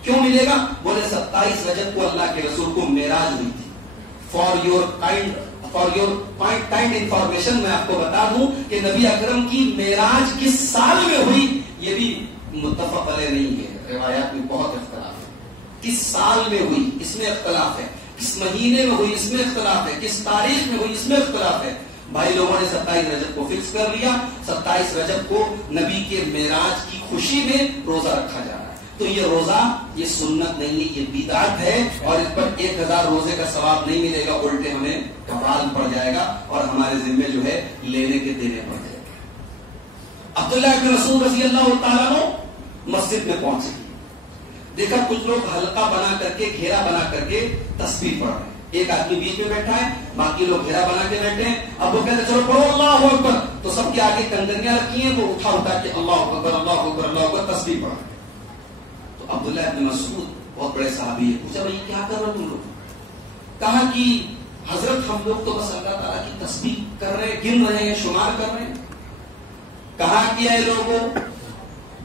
کیوں ملے گا؟ بولے 27 رجب کو اللہ کے رسول کو معراج ہوئی تھی. فار یور کائنڈ انفارمیشن میں آپ کو بتا دوں کہ نبی اکرم کی معراج کس سال میں ہوئی یہ بھی متفق علیہ نہیں ہے، روایات میں بہت اختلاف ہے. کس سال میں ہوئی اس میں اختلاف ہے، کس مہینے میں ہوئی اس میں اختلاف ہے، کس تاریخ میں ہوئی اس میں اختلاف ہے. بھائی لوگوں نے 27 رجب کو فکس کر لیا. 27 رجب کو نبی کے معراج کی خوشی میں روزہ رکھا جا رہا ہے. تو یہ روزہ یہ سنت نہیں ہے، یہ بدعت ہے، اور اس پر 1000 روزے کا ثواب نہیں ملے گا، الٹے ہمیں کفال پڑ جائے گا اور ہمارے ذمے جو ہے لینے کے دینے پڑ جائے گا. عبداللہ بن مسعود رضی اللہ تعالیٰ عنہ مسجد میں پہنچے، دیکھا کچھ لوگ حلقہ بنا کر کے گھیرا بنا کر کے تسبیح پڑھ رہے ہیں. ایک آدمی بیچ میں بیٹھا ہے، باقی لوگ گھیرا بنا کے بیٹھے ہیں. اب وہ کہتے چلو پڑھو اللہ اکبر، تو سب کے آگے کنگریاں رکھی ہیں، وہ اٹھا کے اللہ اکبر اللہ اکبر اللہ اکبر تسبیح پڑھ رہے ہیں. تو عبداللہ بن مسعود بہت بڑے صحابی ہے، پوچھا بھائی کیا کر رہے تم لوگ؟ کہا کہ حضرت ہم لوگ تو بس اللہ تعالیٰ کی تسبیح کر رہے ہیں، گن رہے ہیں، شمار کر رہے ہیں. کہا کہ اے لوگوں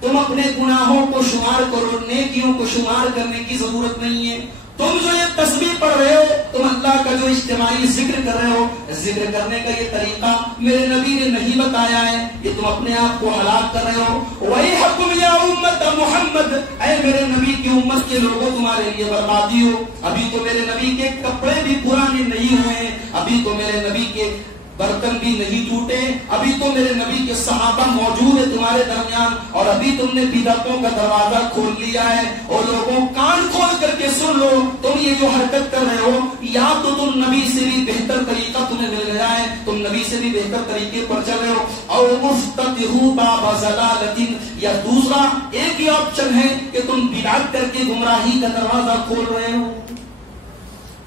تم اپنے گناہوں کو شمار کرو، نیکیوں کو شمار کرنے کی ضرورت نہیں ہے. تم جو یہ تسبیح پڑھ رہے ہو، تم اللہ کا جو اجتماعی ذکر کر رہے ہو، ذکر کرنے کا یہ طریقہ میرے نبی نے نہیں بتایا ہے، یہ تم اپنے آپ کو ہلاک کر رہے ہو. وَيْحَكُمْ يَا أُمَّةَ مُحَمَّدٍ، اے میرے نبی کی امت کے لوگوں تمہارے لیے بربادی ہو. ابھی تو میرے نبی کے کپڑے بھی پرانے نہیں ہوئے ہیں، ابھی تو میرے نبی کے برتن بھی نہیں ٹوٹے، ابھی تو میرے نبی کے صحابہ موجود ہیں تمہارے درمیان، اور ابھی تم نے بدعتوں کا دروازہ کھول لیا ہے. اور لوگوں کان کھول کر کے سن لو، تم یہ جو حرکت کر رہے ہو، یا تو تم نبی سے بھی بہتر طریقہ تمہیں مل گیا ہے، تم نبی سے بھی بہتر طریقے پر چل رہے ہو، اور مفتتحوا باب ضلالۃ، یا دوسرا ایک ہی آپشن ہے کہ تم بدعت کر کے گمراہی کا دروازہ کھول رہے ہو.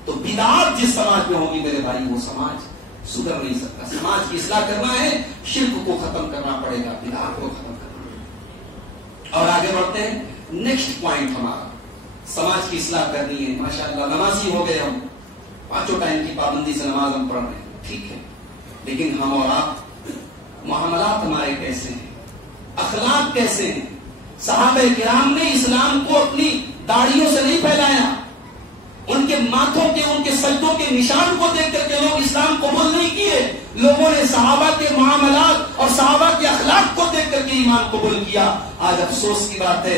تو بدعت جس سماج میں ہوگی میرے بھائی وہ سماج سدھر نہیں سکتا. سماج کی اصلاح کرنا ہے، شرک کو ختم کرنا پڑے گا، بدعات کو ختم کرنا پڑے گا. اور آگے بڑھتے ہیں. نیکسٹ پوائنٹ ہمارا سماج کی اصلاح کرنی ہے. ماشاءاللہ نمازی ہو گئے ہم، 5 ٹائم کی پابندی سے نماز ہم پڑھ رہے ہیں، ٹھیک ہے، لیکن ہم اور آپ معاملات ہمارے کیسے ہیں، اخلاق کیسے ہیں؟ صحابہ کرام نے اسلام کو اپنی داڑھیوں سے نہیں پھیلایا، ان کے ماتھوں کے ان کے سجدوں کے نشان کو دیکھ کر کے لوگ اسلام قبول نہیں کیے. لوگوں نے صحابہ کے معاملات اور صحابہ کے اخلاق کو دیکھ کر کے ایمان قبول کیا. آج افسوس کی بات ہے،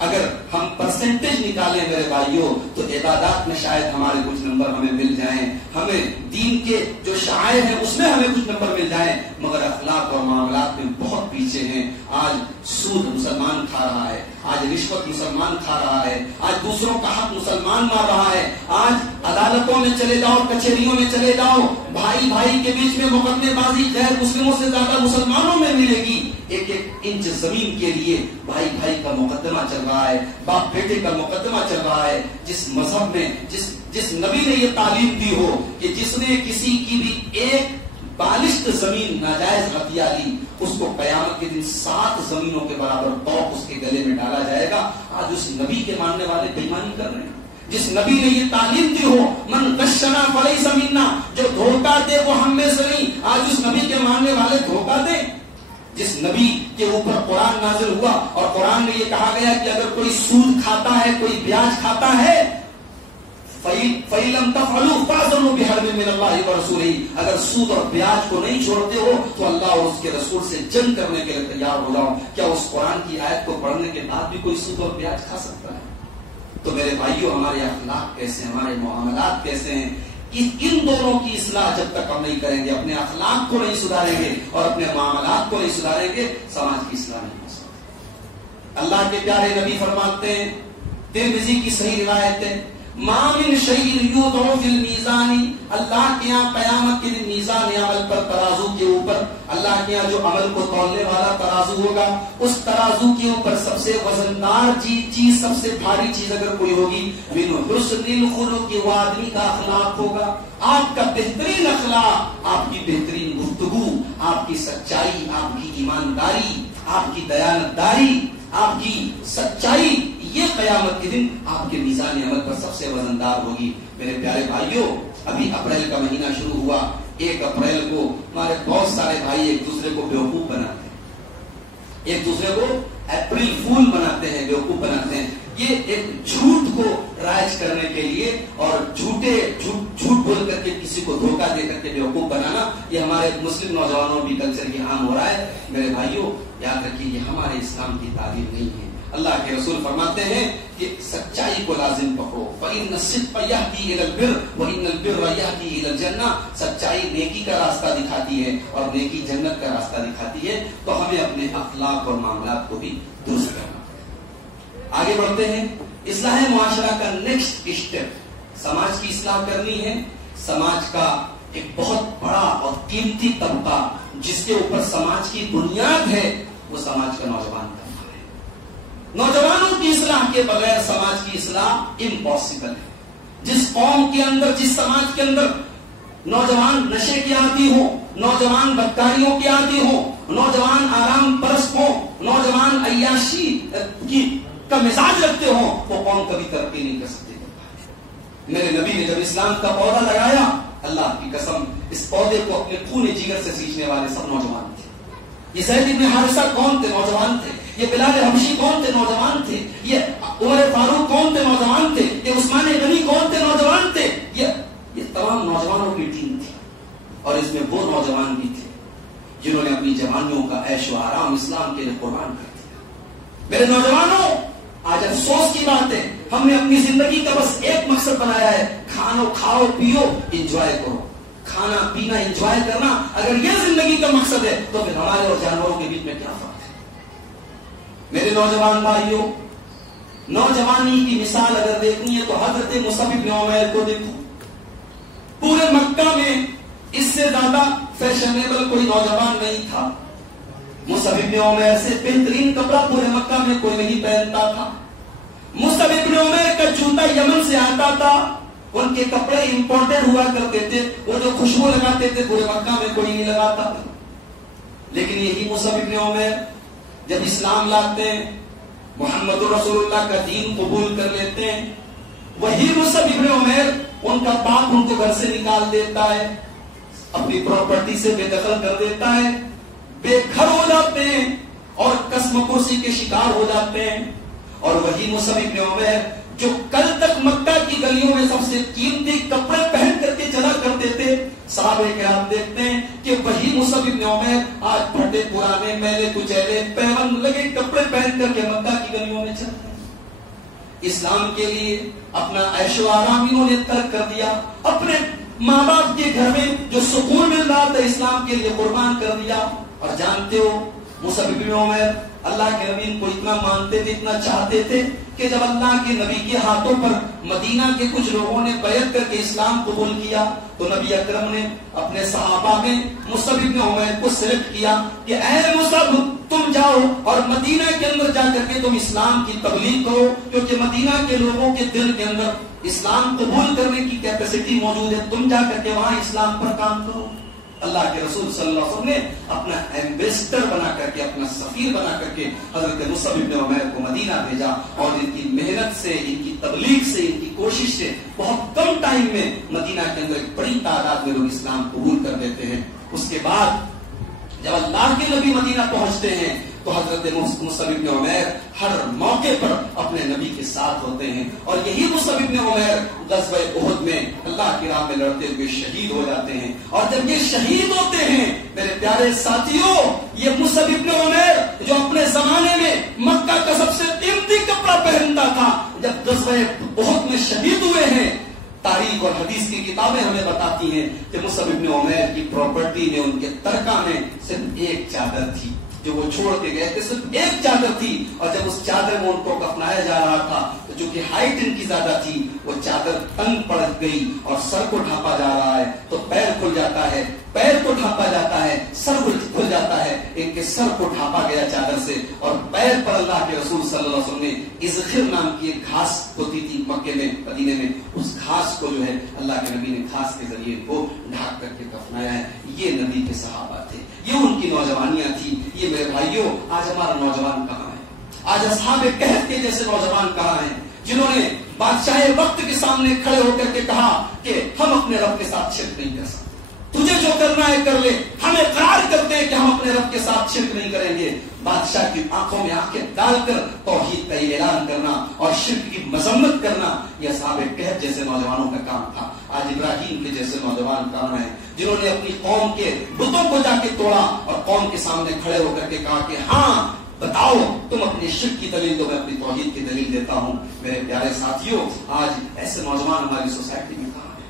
اگر ہم پرسنٹیج نکالیں میرے بھائیوں تو عبادات میں شاید ہمارے کچھ نمبر ہمیں مل جائیں، ہمیں دین کے جو شعائر ہیں اس میں ہمیں کچھ نمبر مل جائیں، مگر اخلاق اور معاملات میں بہت پیچھے ہیں. آج سود مسلمان کھا رہا ہے، آج رشوت مسلمان کھا رہا ہے، آج دوسروں کا حق مسلمان مار رہا ہے. آج عدالتوں میں چلے جاؤ، کچہریوں میں چلے جاؤ، بھائی بھائی کے بیچ میں مقدمے بازی غیر مسلموں سے زیادہ مسلمانوں میں ملے گی. ایک ایک انچ زمین کے لیے بھائی بھائی کا مقدمہ چل رہا ہے، باپ بیٹے کا مقدمہ چل رہا ہے. جس مذہب میں جس نبی نے یہ تعلیم دی ہو کہ جس نے کسی کی بھی ایک بالشت زمین ناجائز عطیہ لی، اس کو قیامت کے دن 7 زمینوں کے برابر توق اس کے گلے میں ڈالا جائے گا. آج اس نبی کے ماننے والے بےایمانی کر رہے ہیں. جس نبی نے یہ تعلیم دی ہو من غشنا فلیس منا، جو دھوکہ دے وہ ہم میں سے نہیں، آج اس نبی کے ماننے والے دھوکہ دیں. جس نبی کے اوپر قرآن نازل ہوا اور قرآن میں یہ کہا گیا کہ اگر کوئی سود کھاتا ہے، کوئی بیاج کھاتا ہے، فَإِلَّمْ تَفْعَلُوا فَأْذَنُوا بِحَرْبٍ مِّنَ اللَّهِ وَرَسُولِهِ، اگر سود اور بیاج کو نہیں چھوڑتے ہو تو اللہ اور اس کے رسول سے جنگ کرنے کے لیے تیار ہو جاؤ. کیا اس قرآن کی آیت کو پڑھنے کے بعد بھی کوئی سود اور بیاج کھا سکتا ہے؟ تو میرے بھائیوں، ہمارے اخلاق کیسے ہیں، ہمارے معاملات کیسے ہیں؟ ان دونوں کی اصلاح جب تک ہم نہیں کریں گے، اپنے اخلاق کو نہیں سدھاریں گے اور اپنے معاملات کو نہیں سدھاریں گے، سماج کی اصلاح نہیں ہو سکتی. اللہ کے پیارے نبی فرماتے ہیں، ترمذی کی صحیح روایت ہے، ما من شیء یوضع فی المیزان، اللہ کے یہاں قیامت کے دن میزان عمل پر ترازو کے اوپر، اللہ کے یہاں جو عمل کو تولنے والا ترازو ہوگا، اس ترازو کے اوپر سب سے وزندار چیز سب سے بھاری چیز اگر کوئی ہوگی، من حسن الخلق، وہ آدمی کا اخلاق ہوگا. آپ کا بہترین اخلاق، آپ کی بہترین گفتگو، آپ کی سچائی، آپ کی ایمانداری، آپ کی دیانتداری، آپ کی سچائی، یہ قیامت کے دن آپ کے میزان عمل پر سب سے وزندار ہوگی. میرے پیارے بھائیوں، ابھی اپریل کا مہینہ شروع ہوا. 1 اپریل کو ہمارے بہت سارے بھائی ایک دوسرے کو بیوقوف بناتے ہیں، ایک دوسرے کو اپریل فول بناتے ہیں، بیوقوف بناتے ہیں. یہ ایک جھوٹ کو رائج کرنے کے لیے اور جھوٹ بول کر کے کسی کو دھوکہ دے کر کے بیوقوف بنانا، یہ ہمارے مسلم نوجوانوں بھی کلچر یہ عام ہو رہا ہے. میرے بھائیوں یاد رکھیے یہ ہمارے اسلام کی تعلیم نہیں ہے. اللہ کے رسول فرماتے ہیں کہ سچائی کو لازم پکڑو. فَإِنَّ الصِّدْقَ يَهْدِي إِلَى الْبِرِّ وَإِنَّ الْبِرَّ يَهْدِي إِلَى الْجَنَّةِ. سچائی نیکی کا راستہ دکھاتی ہے اور نیکی جنت کا راستہ دکھاتی ہے. تو ہمیں اپنے اخلاق اور معاملات کو بھی درست کرنا ہے. آگے بڑھتے ہیں. اصلاح معاشرہ کا نیکسٹ اسٹیپ سماج کی اصلاح کرنی ہے. سماج کا ایک بہت بڑا اور قیمتی طبقہ جس کے اوپر سماج کی بنیاد ہے وہ سماج کا نوجوان طبقہ. نوجوانوں کی اصلاح کے بغیر سماج کی اصلاح امپاسبل ہے. جس قوم کے اندر، جس سماج کے اندر نوجوان نشے کے عادی ہو، نوجوان بدکاریوں کے عادی ہو، نوجوان آرام پرست ہو، نوجوان عیاشی کا مزاج رکھتے ہو، وہ قوم کبھی ترقی نہیں کر سکتی. میرے نبی نے جب اسلام کا پودا لگایا، اللہ کی قسم اس پودے کو اپنے خون جگر سے سینچنے والے سب نوجوان تھے. یہ زید بن حارثہ کون تھے؟ نوجوان تھے. یہ بلال حبشی کون تھے؟ نوجوان تھے. یہ عمر فاروق کون تھے؟ نوجوان تھے. یہ عثمان غنی کون تھے؟ نوجوان تھے. یہ تمام نوجوانوں کی ٹیم تھی. اور اس میں وہ نوجوان بھی تھے جنہوں نے اپنی جوانیوں کا عیش و آرام اسلام کے لیے قربان کر دیا. میرے نوجوانوں، آج افسوس کی بات ہے ہم نے اپنی زندگی کا بس ایک مقصد بنایا ہے، کھاؤ پیو انجوائے کرو. کھانا پینا انجوائے کرنا اگر یہ زندگی کا مقصد ہے تو پھر ہمارے اور جانوروں کے بیچ میں کیا فرق ہے؟ میرے نوجوان بھائیوں، نوجوانی کی مثال اگر دیکھنی ہے تو حضرت مصعب بن عمیر کو دیکھو. پورے مکہ میں اس سے زیادہ فیشنیبل کوئی نوجوان نہیں تھا. مصعب بن عمیر سے بہترین کپڑا پورے مکہ میں کوئی نہیں پہنتا تھا. مصعب بن عمیر کا جوتا یمن سے آتا تھا. ان کے کپڑے امپورٹڈ ہوا کرتے تھے. وہ جو خوشبو لگاتے تھے پورے مکہ میں کوئی نہیں لگاتا تھا. لیکن یہی مصعب بن عمیر جب اسلام لاتے ہیں، محمد رسول اللہ کا دین قبول کر لیتے ہیں، وہی مصعب بن عمیر ان کا باپ ان کو گھر سے نکال دیتا ہے، اپنی پراپرٹی سے بے دخل کر دیتا ہے، بے گھر ہو جاتے ہیں اور قسم کشی کے شکار ہو جاتے ہیں. اور وہی مصعب بن عمیر جو کل تک مکہ کی گلیوں میں سب سے قیمتی کپڑے پہن کر کے چلا کرتے تھے، صحابہ کرام دیکھتے ہیں کہ وہی مصعب بن عمیر آج پھٹے پرانے میلے کچیلے پیوند لگے کپڑے پہن کر کے مکہ کی گلیوں میں چلتے ہیں. اسلام کے لیے اپنا عیش و آرام انہوں نے ترک کر دیا. اپنے ماں باپ کے گھر میں جو سکون مل رہا تھا اسلام کے لیے قربان کر دیا. اور جانتے ہو مصعب بن عمیر اللہ کے نبی کو اتنا مانتے تھے، اتنا چاہتے تھے کہ جب اللہ کے نبی کے ہاتھوں پر مدینہ کے کچھ لوگوں نے بیعت کر کے اسلام قبول کیا تو نبی اکرم نے اپنے صحابہ میں مصعب بن عمیر کو سلیکٹ کیا کہ اے مصعب تم جاؤ اور مدینہ کے اندر جا کر کے تم اسلام کی تبلیغ کرو، کیونکہ مدینہ کے لوگوں کے دل کے اندر اسلام قبول کرنے کی کیپیسٹی موجود ہے. تم جا کر کے وہاں اسلام پر کام کرو. اللہ کے رسول صلی اللہ علیہ وسلم نے اپنا ایمبیسڈر بنا کر کے، اپنا سفیر بنا کر کے حضرت مصعب بن عمیر کو مدینہ بھیجا. اور ان کی محنت سے، ان کی تبلیغ سے، ان کی کوشش سے بہت کم ٹائم میں مدینہ کے اندر ایک بڑی تعداد میں لوگ اسلام قبول کر دیتے ہیں. اس کے بعد جب اللہ کے نبی مدینہ پہنچتے ہیں تو حضرت مصعب بن عمیر ہر موقع پر اپنے نبی کے ساتھ ہوتے ہیں. اور یہی مصعب بن عمیر غزوہ احد میں اللہ کی راہ میں لڑتے ہوئے شہید ہو جاتے ہیں. اور جب یہ شہید ہوتے ہیں میرے پیارے ساتھیوں، یہ مصعب بن عمیر جو اپنے زمانے میں مکہ کا سب سے قیمتی کپڑا پہنتا تھا، جب غزوہ احد میں شہید ہوئے ہیں، تاریخ اور حدیث کی کتابیں ہمیں بتاتی ہیں کہ مصعب بن عمیر کی پراپرٹی میں، ان کے ترکہ میں صرف ایک چادر تھی جو وہ چھوڑ کے گئے تھے. صرف ایک چادر تھی. اور جب اس چادر میں ان کو کفنایا جا رہا تھا تو جو کہ ہائٹ ان کی زیادہ تھی، وہ چادر تنگ پڑ گئی اور سر کو ڈھانپا جا رہا ہے تو پیر کھل جاتا ہے، پیر کو ڈھانپا جاتا ہے، سر کھل جاتا ہے. ان کے سر کو ڈھانپا گیا چادر سے اور پیر پر اللہ کے رسول صلی اللہ علیہ وسلم نے اذخر نام کی ایک گھاس ہوتی تھی مکے میں، مدینے میں، اس گھاس کو جو ہے اللہ کے نبی نے گھاس کے ذریعے کو ڈھانپ کر کے کفنایا ہے. یہ نبی کے صحابہ تھے، یہ ان کی نوجوانیاں تھی. یہ میرے بھائیوں آج ہمارا نوجوان کہاں ہے؟ آج اصحاب کہف کے جیسے نوجوان کہاں ہیں جنہوں نے بادشاہ وقت کے سامنے کھڑے ہو کر کے کہا کہ ہم اپنے رب کے ساتھ شرک نہیں کر سکتے، تجھے جو کرنا ہے کر لے. ہم اقرار کرتے ہیں کہ ہم اپنے رب کے ساتھ شرک نہیں کریں گے. بادشاہ کی آنکھوں میں آنکھیں ڈال کر توحید کا اعلان کرنا اور شرک کی مذمت کرنا یہ اصحاب کہف جیسے نوجوانوں کا کام تھا. آج ابراہیم کے جیسے نوجوان کام ہیں جنہوں نے اپنی قوم کے بتوں کو جا کے توڑا اور قوم کے سامنے کھڑے ہو کر کے کہا کہ ہاں بتاؤ تم اپنی شرک کی دلیل دو, میں اپنی توحید کی دلیل دیتا ہوں. میرے پیارے ساتھیوں, آج ایسے نوجوان ہماری سوسائٹی میں کہاں ہیں؟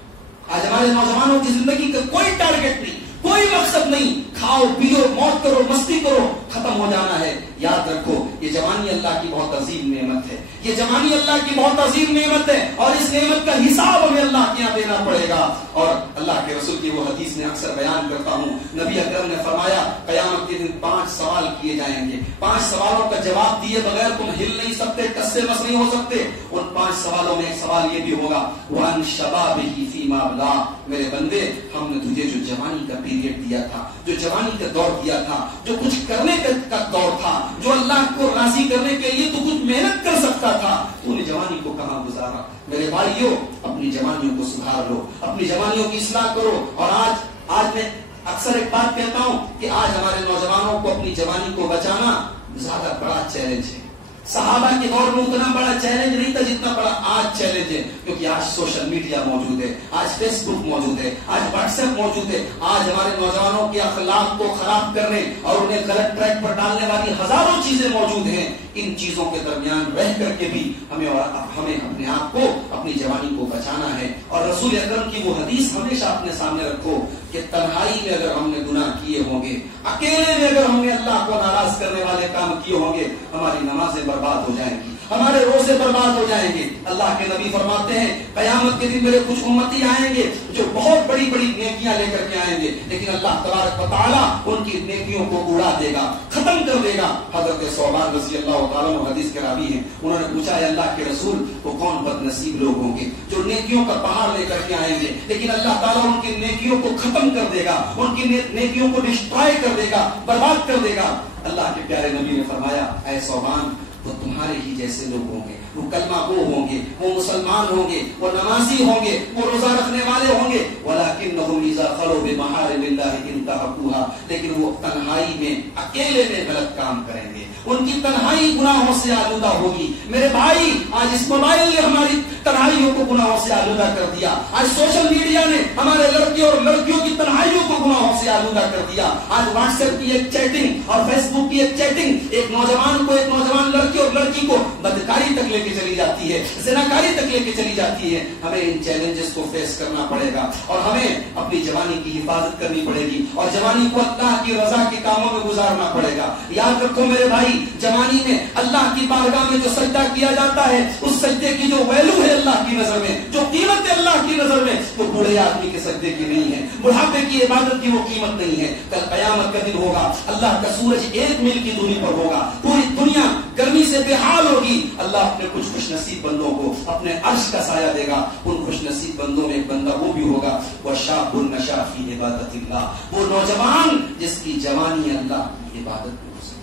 آج ہمارے نوجوانوں کی زندگی کا کوئی ٹارگیٹ نہیں, کوئی مقصد نہیں. کھاؤ پیو موت کرو مستی کرو, ختم ہو جانا ہے. یاد رکھو یہ جوانی اللہ کی بہت عظیم نعمت ہے, یہ جوانی اللہ کی بہت عظیم نعمت ہے اور اس نعمت کا حساب ہمیں اللہ کے یہاں دینا پڑے گا. اور اللہ کے رسول کی وہ حدیث میں اکثر بیان کرتا ہوں, نبی اکرم نے فرمایا قیامت کے دن 5 سوال کیے جائیں گے. 5 سوالوں کا جواب دیے بغیر تم ہل نہیں سکتے, ٹس سے مس نہیں ہو سکتے. ان 5 سوالوں میں ایک سوال یہ بھی ہوگا وَعَنْ شَبَابِهِ فِيمَا أَبْلَىٰ, میرے بندے ہم نے تجھے جو جوانی کا پیریڈ دیا تھا, جو جوانی کا دور دیا تھا, جو کچھ کرنے کا دور تھا, جو اللہ کو راضی کرنے کے لیے تو کچھ محنت کر سکتا تھا, تو نے جوانی کو کہاں گزارا؟ میرے بھائیوں اپنی جوانیوں کو سدھار لو, اپنی جوانیوں کی اصلاح کرو. اور آج میں اکثر ایک بات کہتا ہوں کہ آج ہمارے نوجوانوں کو اپنی جوانی کو بچانا زیادہ بڑا چیلنج ہے. صحابہ کے دور میں اتنا بڑا چیلنج نہیں تھا جتنا بڑا آج چیلنج ہے, کیونکہ آج سوشل میڈیا موجود ہے, آج فیس بک موجود ہے, آج واٹس ایپ موجود ہے. آج ہمارے نوجوانوں کے اخلاق کو خراب کرنے اور انہیں غلط ٹریک پر ڈالنے والی ہزاروں چیزیں موجود ہیں. ان چیزوں کے درمیان رہ کر کے بھی ہمیں اپنے آپ کو اپنی جوانی کو بچانا ہے. اور رسول اکرم کی وہ حدیث ہمیشہ اپنے سامنے رکھو کہ تنہائی میں اگر ہم نے گناہ کیے ہوں گے, اکیلے میں اگر ہم نے اللہ کو ناراض کرنے والے کام کیے ہوں گے, ہماری نمازیں برباد ہو جائیں گی, ہمارے روزے برباد ہو جائیں گے. اللہ کے نبی فرماتے ہیں قیامت کے دن میرے کچھ امتی آئیں گے جو بہت بڑی بڑی نیکیاں لے کر کے آئیں گے, لیکن اللہ تبارک و تعالیٰ ان کی نیکیوں کو اڑا دے گا, ختم کر دے گا. حضرت ثوبان رضی اللہ تعالیٰ عنہ حدیث کے راوی ہیں, انہوں نے پوچھا ہے اللہ کے رسول وہ کون بد نصیب لوگ ہوں گے جو نیکیوں کا پہاڑ لے کر کے آئیں گے لیکن اللہ تعالیٰ ان کی نیکیوں کو ختم کر دے گا, ان کی نیکیوں کو ڈسٹرائے کر دے گا, برباد کر دے گا. اللہ کے پیارے نبی نے فرمایا اے ثوبان وہ تمہارے ہی جیسے لوگ ہوں گے, وہ کلمہ گو ہوں گے, وہ مسلمان ہوں گے, وہ نمازی ہوں گے, وہ روزہ رکھنے والے ہوں گے, وَلَكِنَّهُمْ إِذَا خَلَوْا بِمَحَارِمِ اللَّهِ انْتَهَكُوهَا, لیکن وہ تنہائی میں اکیلے میں غلط کام کریں گے, ان کی تنہائی گناہوں سے آلودہ ہوگی. میرے بھائی آج اس موبائل نے ہماری تنہائیوں کو گناہوں سے آلودہ کر دیا, آج سوشل میڈیا نے ہمارے لڑکے اور لڑکیوں کی تنہائیوں کو گناہوں سے آلودہ کر دیا. آج واٹس ایپ کی ایک چیٹنگ اور فیس بک کی ایک چیٹنگ ایک نوجوان لڑکے اور لڑکی کو بدکاری تک لے کے چلی جاتی ہے, زناکاری تک لے کے چلی جاتی ہے. ہمیں ان چیلنجز کو فیس کرنا پڑے گا اور ہمیں اپنی جوانی کی حفاظت کرنی پڑے گی اور جوانی کو اللہ کی رضا کے کاموں میں گزارنا پڑے گا. یاد رکھو میرے بھائی جوانی میں اللہ کی بارگاہ میں جو سجدہ کیا جاتا ہے اس سجدے کی جو ویلو ہے اللہ کی نظر میں, جو قیمت ہے اللہ کی نظر میں, وہ بوڑھے آدمی کے سجدے کی نہیں ہے, بڑھاپے کی عبادت کی وہ قیمت نہیں ہے. کل قیامت کا دن ہوگا, اللہ کا سورج 1 میل کی دوری پر ہوگا, پوری دنیا گرمی سے بے حال ہوگی. اللہ اپنے کچھ خوش نصیب بندوں کو اپنے عرش کا سایہ دے گا. ان خوش نصیب بندوں میں ایک بندہ وہ بھی ہوگا وَشَابٌ نَشَأَ فِي عِبَادَةِ اللَّهِ, وہ نوجوان جس کی جوانی اللہ کی عبادت میں ہو سکے.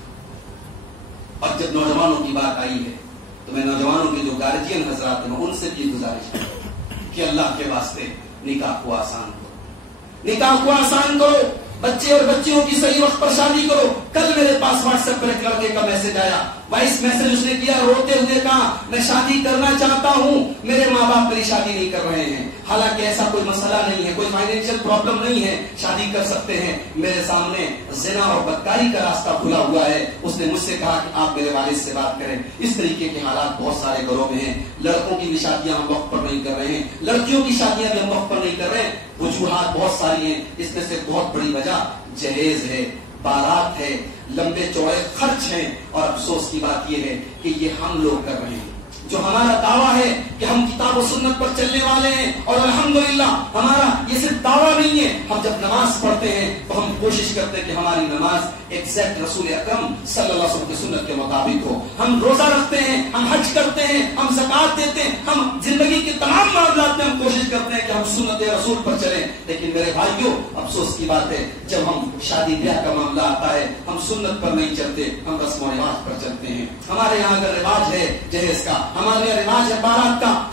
اور جب نوجوانوں کی بات آئی ہے تو میں نوجوانوں کے جو گارجین حضرات ہیں ان سے بھی گزارش کروں کہ اللہ کے واسطے نکاح کو آسان کرو, نکاح کو آسان کرو, بچے اور بچیوں کی صحیح وقت پر شادی کرو. کل میرے پاس واٹس ایپ پر ایک لڑکے کا میسج آیا, وائس میسج اس نے کیا, روتے ہوئے کہا میں شادی کرنا چاہتا ہوں, میرے ماں باپ میری شادی نہیں کر رہے ہیں. حالانکہ ایسا کوئی مسئلہ نہیں ہے, کوئی فائنینشیل پرابلم نہیں ہے, شادی کر سکتے ہیں. میرے سامنے زنا اور بدکاری کا راستہ کھلا ہوا ہے. اس نے مجھ سے کہا کہ آپ میرے والد سے بات کریں. اس طریقے کے حالات بہت سارے گھروں میں ہیں. لڑکوں کی بھی شادیاں ہم وقت پر نہیں کر رہے ہیں, لڑکیوں کی شادیاں بھی ہم وقت پر نہیں کر رہے ہیں. وجوہات بہت ساری ہیں, اس میں سے بہت بڑی وجہ جہیز ہے, بارات ہے, لمبے چوڑے خرچ ہیں. اور افسوس کی بات یہ ہے کہ یہ ہم لوگ کر رہے ہیں. جو ہمارا دعویٰ ہے کہ ہم کتاب و سنت پر چلنے والے ہیں, اور الحمدللہ ہمارا یہ صرف دعویٰ نہیں ہے, ہم جب نماز پڑھتے ہیں تو ہم کوشش کرتے ہیں کہ ہماری نماز ایگزیکٹ رسول اکرم صلی اللہ علیہ وسلم کی سنت کے مطابق ہو. ہم روزہ رکھتے ہیں, ہم حج کرتے ہیں, ہم زکات دیتے ہیں, ہم زندگی کے تمام معاملات میں ہم کوشش کرتے ہیں کہ ہم سنت رسول پر چلیں. لیکن میرے بھائیوں افسوس کی بات ہے جب ہم شادی بیاہ کا معاملہ آتا ہے ہم سنت پر نہیں چلتے, ہم رسم و رواج پر چلتے ہیں. ہمارے یہاں اگر رواج ہے جہیز کا, ہمارے یہاں رواج ہے بارات کا,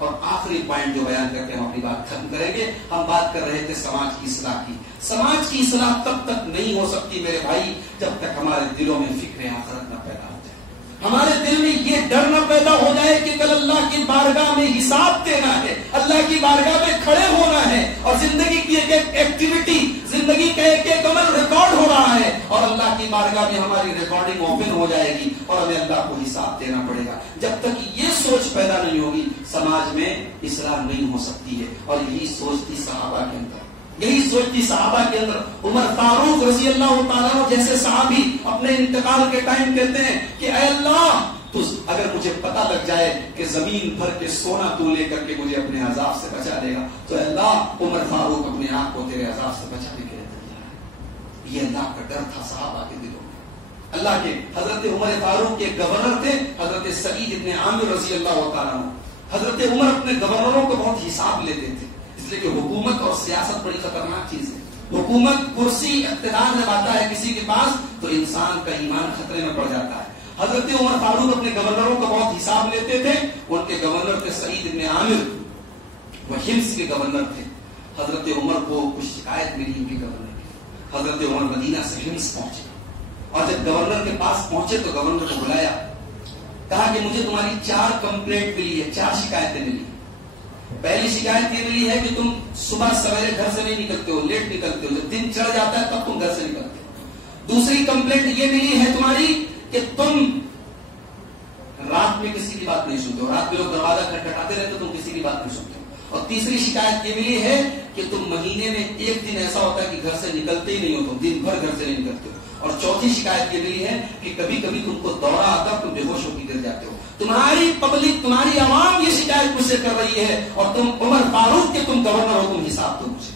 اور آخری پوائنٹ جو بیان کر کے ہم اپنی بات ختم کریں گے، ہم بات کر رہے تھے سماج کی اصلاح کی. سماج کی اصلاح تب تک نہیں ہو سکتی میرے بھائی جب تک ہمارے دلوں میں فکر آخرت نہ پیدا ہو جائے، ہمارے دل میں یہ ڈر نہ پیدا ہو جائے کہ کل اللہ کی بارگاہ میں حساب دینا ہے، اللہ کی بارگاہ میں کھڑے ہونا ہے، اور زندگی کی ایک ایک ایکٹیویٹی، زندگی کا ایک ایک عمل ریکارڈ ہو رہا ہے، اور اللہ کی بارگاہ میں ہماری ریکارڈنگ اوپن ہو جائے گی اور ہمیں اللہ کو حساب دینا پڑے گا. جب تک یہ سوچ پیدا نہیں ہوگی سماج میں اصلاح نہیں ہو سکتی ہے. اور یہی سوچ تھی صحابہ کے اندر، یہی سوچ تھی صحابہ کے اندر. عمر فاروق رضی اللہ تعالیٰ عنہ جیسے صحابی اپنے انتقال کے ٹائم کہتے ہیں کہ اے اللہ، تو اگر مجھے پتا لگ جائے کہ زمین بھر کے سونا تو لے کر کے مجھے اپنے عذاب سے بچا لے گا، تو اے اللہ عمر فاروق اپنے آپ کو تیرے عذاب سے بچانے کے لیے تیار ہے. یہ اللہ کا ڈر تھا صحابہ کے دلوں میں. اللہ کے حضرت عمر فاروق کے گورنر تھے حضرت سعید ابن عامر رضی اللہ تعالیٰ عنہ. حضرت عمر اپنے گورنروں کو بہت حساب لیتے تھے، اس لیے کہ حکومت اور سیاست بڑی خطرناک چیز ہے. حکومت کرسی اقتدار جب آتا ہے کسی کے پاس تو انسان کا ایمان خطرے میں پڑ جاتا ہے. حضرت عمر فاروق اپنے گورنروں کا بہت حساب لیتے تھے. ان کے گورنر تھے سعید ابن عامر، وہ حمص کے گورنر تھے. حضرت عمر کو کچھ شکایت ملی ان کے گورنر کی. حضرت عمر مدینہ سے حمص پہنچے، اور جب گورنر کے پاس پہنچے تو گورنر کو بلایا، کہا کہ مجھے تمہاری 4 کمپلینٹ ملی ہے، 4 شکایتیں ملی. پہلی شکایت یہ ملی ہے کہ تم صبح سویرے گھر سے نہیں نکلتے ہو، لیٹ نکلتے ہو، جب دن چڑھ جاتا ہے تب تم گھر سے نکلتے ہو. دوسری کمپلینٹ یہ ملی ہے تمہاری کہ تم رات میں کسی کی بات نہیں سنتے ہو، رات میں لوگ دروازہ کھٹکھٹاتے رہتے تم کسی کی بات نہیں سنتے ہو. اور تیسری شکایت یہ ملی ہے کہ تم مہینے میں ایک دن ایسا ہوتا ہے کہ گھر سے نکلتے ہی نہیں ہو، تم دن بھر گھر سے نہیں نکلتے ہو. اور چوتھی شکایت یہ ملی ہے کہ کبھی کبھی تم کو دورہ آتا تم بے ہوش ہو کے گر جاتے ہو. تمہاری پبلک، تمہاری عوام یہ شکایت مجھ سے کر رہی ہے، اور تم عمر فاروق کے تم گورنر ہو، تم حساب دو مجھے.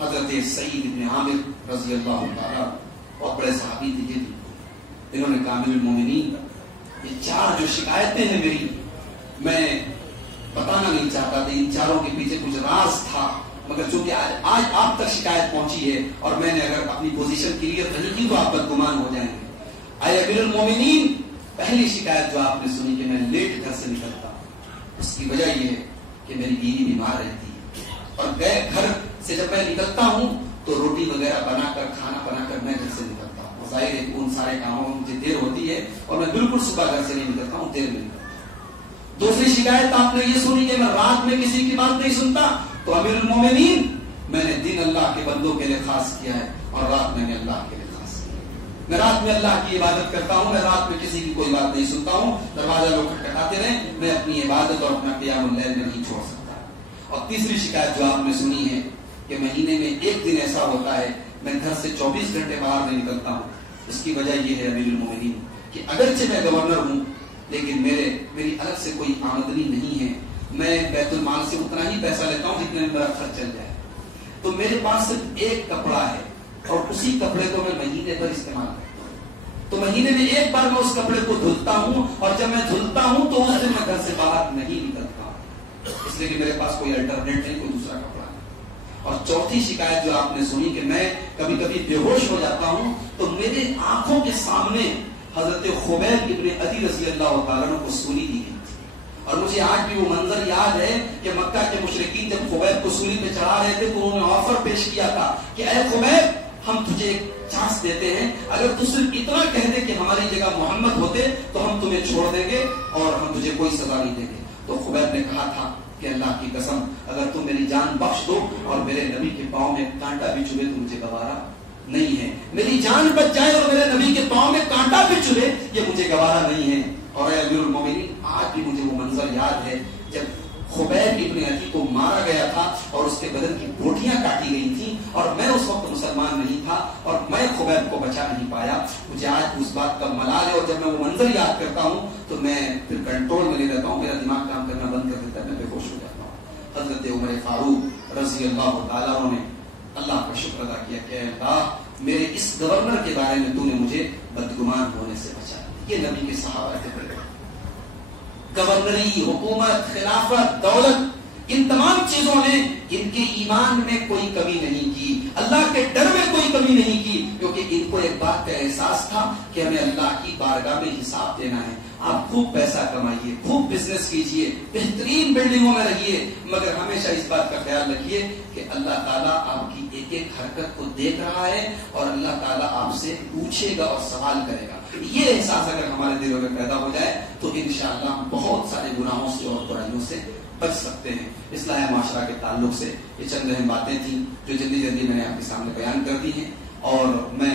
حضرت سعید ابن عامر رضی اللہ تعالیٰ اور بڑے صحابی تھے، یہ انہوں نے کہا امیر المومنین، یہ 4 جو شکایتیں ہیں میری، میں بتانا نہیں چاہتا تھا، ان 4 کے پیچھے کچھ راز تھا، مگر چونکہ آج آپ تک شکایت پہنچی ہے اور میں نے اگر اپنی پوزیشن کلیئر نہیں کی تو آپ بدگمان ہو جائیں گے. اے امیر المومنین، پہلی شکایت جو آپ نے سنی کہ میں لیٹ گھر سے نکلتا ہوں، اس کی وجہ یہ ہے کہ میری بیوی بیمار رہتی ہے، اور گھر سے جب میں نکلتا ہوں تو روٹی وغیرہ بنا کر، کھانا بنا کر میں گھر سے نکلتا ہوں. ظاہر ہے ان سارے کاموں میں مجھے دیر ہوتی ہے، اور میں بالکل صبح گھر سے نہیں نکلتا ہوں، دیر میں نکلتا ہوں. دوسری شکایت آپ نے یہ سنی کہ میں رات میں کسی کی بات نہیں سنتا، تو امیر المومنین، میں نے دن اللہ کے بندوں کے لیے خاص کیا ہے اور رات میں نے اللہ کے لیے خاص کیا ہے. میں رات میں اللہ کی عبادت کرتا ہوں، میں رات میں کسی کی کوئی بات نہیں سنتا ہوں، دروازہ لوگ کھٹکھٹاتے رہیں، میں اپنی عبادت اور اپنا قیام اللیل میں نہیں چھوڑ سکتا. اور تیسری شکایت جو آپ نے سنی ہے کہ مہینے میں ایک دن ایسا ہوتا ہے میں گھر سے 24 گھنٹے باہر نہیں نکلتا ہوں. اس کی وجہ یہ ہے امیر المومنین کہ اگرچہ میں گورنر ہوں لیکن میری الگ سے کوئی آمدنی نہیں ہے، میں بیت المال سے اتنا ہی پیسہ لیتا ہوں جتنے میں میرا خرچ چل جائے. تو میرے پاس صرف ایک کپڑا ہے اور اسی کپڑے کو میں مہینے بھر استعمال کرتا ہوں. تو مہینے میں ایک بار میں اس کپڑے کو دھلتا ہوں، اور جب میں دھلتا ہوں تو اس دن میں گھر سے باہر نہیں نکلتا ہوں، اس لیے کہ میرے پاس کوئی الٹرنیٹ نہیں، کوئی دوسرا کپڑا. اور چوتھی شکایت جو آپ نے سنی کہ میں کبھی کبھی بے ہوش ہو جاتا ہوں، تو میرے آنکھوں کے سامنے حضرت خبیب ابن عدی رضی اللہ تعالیٰ عنہ کو سولی دی گئی تھی. اور مجھے آج بھی وہ منظر یاد ہے کہ مکہ کے مشرکین جب خبیب کو سولی پہ چڑھا رہے تھے تو انہوں نے آفر پیش کیا تھا کہ اے خبیب، ہم تجھے ایک چانس دیتے ہیں، اگر تو صرف اتنا کہہ دے کہ ہماری جگہ محمد ہوتے تو ہم تمہیں چھوڑ دیں گے اور ہم تجھے کوئی سزا نہیں دیں گے. تو خبیب نے کہا تھا کہ اللہ کی قسم، اگر تم میری جان بخش دو اور میرے نبی کے پاؤں میں کانٹا بھی چبھے تو مجھے گوارا نہیں ہے. میری جان بچ جائے اور میرے نبی کے پاؤں میں کانٹا بھی چبھے، یہ مجھے گوارا نہیں ہے. اور اے امیر المومنین، آج بھی مجھے وہ منظر یاد ہے جب خبیب ابن عدی کو مارا گیا تھا اور اس کے بدن کی بوٹیاں کاٹی گئی تھیں، اور میں اس وقت مسلمان نہیں تھا اور میں خبیب کو بچا نہیں پایا. مجھے آج اس بات کا ملال ہے، اور جب میں وہ منظر یاد کرتا ہوں تو میں پھر کنٹرول میں نہیں رہتا ہوں، میرا دماغ کام کرنا بند کر دیتا ہے، میں بے ہوش ہو جاتا ہوں. حضرت عمر فاروق رضی اللہ تعالیٰ عنہ نے اللہ کا شکر ادا کیا کہ اللہ، میرے اس گورنر کے بارے میں تو نے مجھے بدگمان ہونے سے بچا. یہ نبی کے صحابہ کے بارے، گورنری، حکومت، خلافت، دولت، ان تمام چیزوں نے ان کے ایمان میں کوئی کمی نہیں کی، اللہ کے ڈر میں کوئی کمی نہیں کی، کیونکہ ان کو ایک بات کا احساس تھا کہ ہمیں اللہ کی بارگاہ میں حساب دینا ہے۔ آپ خوب پیسہ کمائیے، خوب بزنس کیجئے، بہترین بلڈنگوں میں رہیے، مگر ہمیشہ اس بات کا خیال رکھیے کہ اللہ تعالیٰ آپ کی ایک ایک حرکت کو دیکھ رہا ہے اور اللہ تعالیٰ آپ سے پوچھے گا اور سوال کرے گا۔ یہ احساس اگر ہمارے دلوں میں پیدا ہو جائے تو انشاءاللہ ہم بہت سارے گناہوں سے اور برائیوں سے بچ سکتے ہیں۔ اصلاح معاشرہ کے تعلق سے یہ چند اہم باتیں تھیں جو جلدی جلدی میں نے آپ کے سامنے بیان کر دی ہیں، اور میں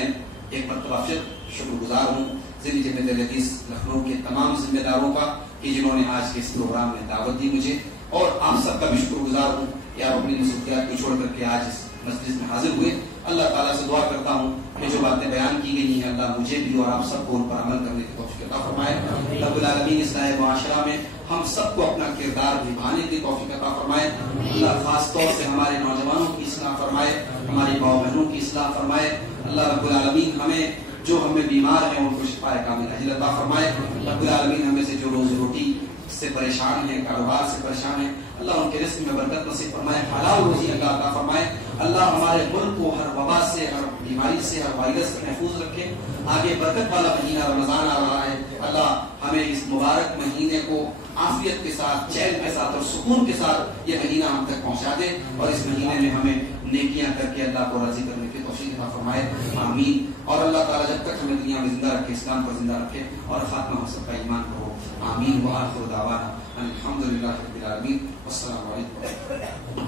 ایک مرتبہ پھر شکر گزار ہوں ذیلی جمعیت الحدیث لکھنؤ کے تمام ذمہ داروں کا کہ جنہوں نے آج کے اس پروگرام میں دعوت دی مجھے، اور آپ سب کا بھی شکر گزار ہوں کہ آپ اپنی مصروفیات کو چھوڑ کر کے آج اس مجلس میں حاضر ہوئے۔ اللہ تعالیٰ سے دعا کرتا ہوں کہ جو باتیں بیان کی گئی ہیں اللہ مجھے بھی اور آپ سب کو ان پر عمل کرنے کی توفیق عطا فرمائے۔ رب العالمین اصلاح معاشرہ میں ہم سب کو اپنا کردار نبھانے کی توفیق عطا فرمائے۔ اللہ خاص طور سے ہمارے نوجوانوں کی اصلاح فرمائے، ہماری ماؤں بہنوں کی اصلاح فرمائے۔ اللہ رب العالمین ہمیں جو ہمیں بیمار ہیں ان کو شفا کامل عاجل عطا فرمائے۔ رب العالمین ہمیں سے جو روزی روٹی سے پریشان ہیں، کاروبار سے پریشان ہیں، اللہ ان کے رزق میں برکت نصیب فرمائے، حلال روزی اللہ عطا فرمائے۔ اللہ ہمارے ملک کو ہر وبا سے، ہر بیماری سے، ہر وائرس سے محفوظ رکھے۔ آگے برکت والا مہینہ رمضان آ رہا ہے، اللہ ہمیں اس مبارک مہینے کو عافیت کے ساتھ، چین کے ساتھ اور سکون کے ساتھ یہ مہینہ ہم تک پہنچا دے، اور اس مہینے میں ہمیں نیکیاں کر کے اللہ کو راضی کرنے کی توفیق عطا فرمائے، آمین۔ اور اللہ تعالیٰ جب تک ہمیں دنیا میں زندہ رکھے، اسلام پر زندہ رکھے، اور خاتمہ ہم سب کا ایمان کو ہو، آمین۔ وآخر دعوانا الحمدللہ رب العالمین، والسلام علیکم۔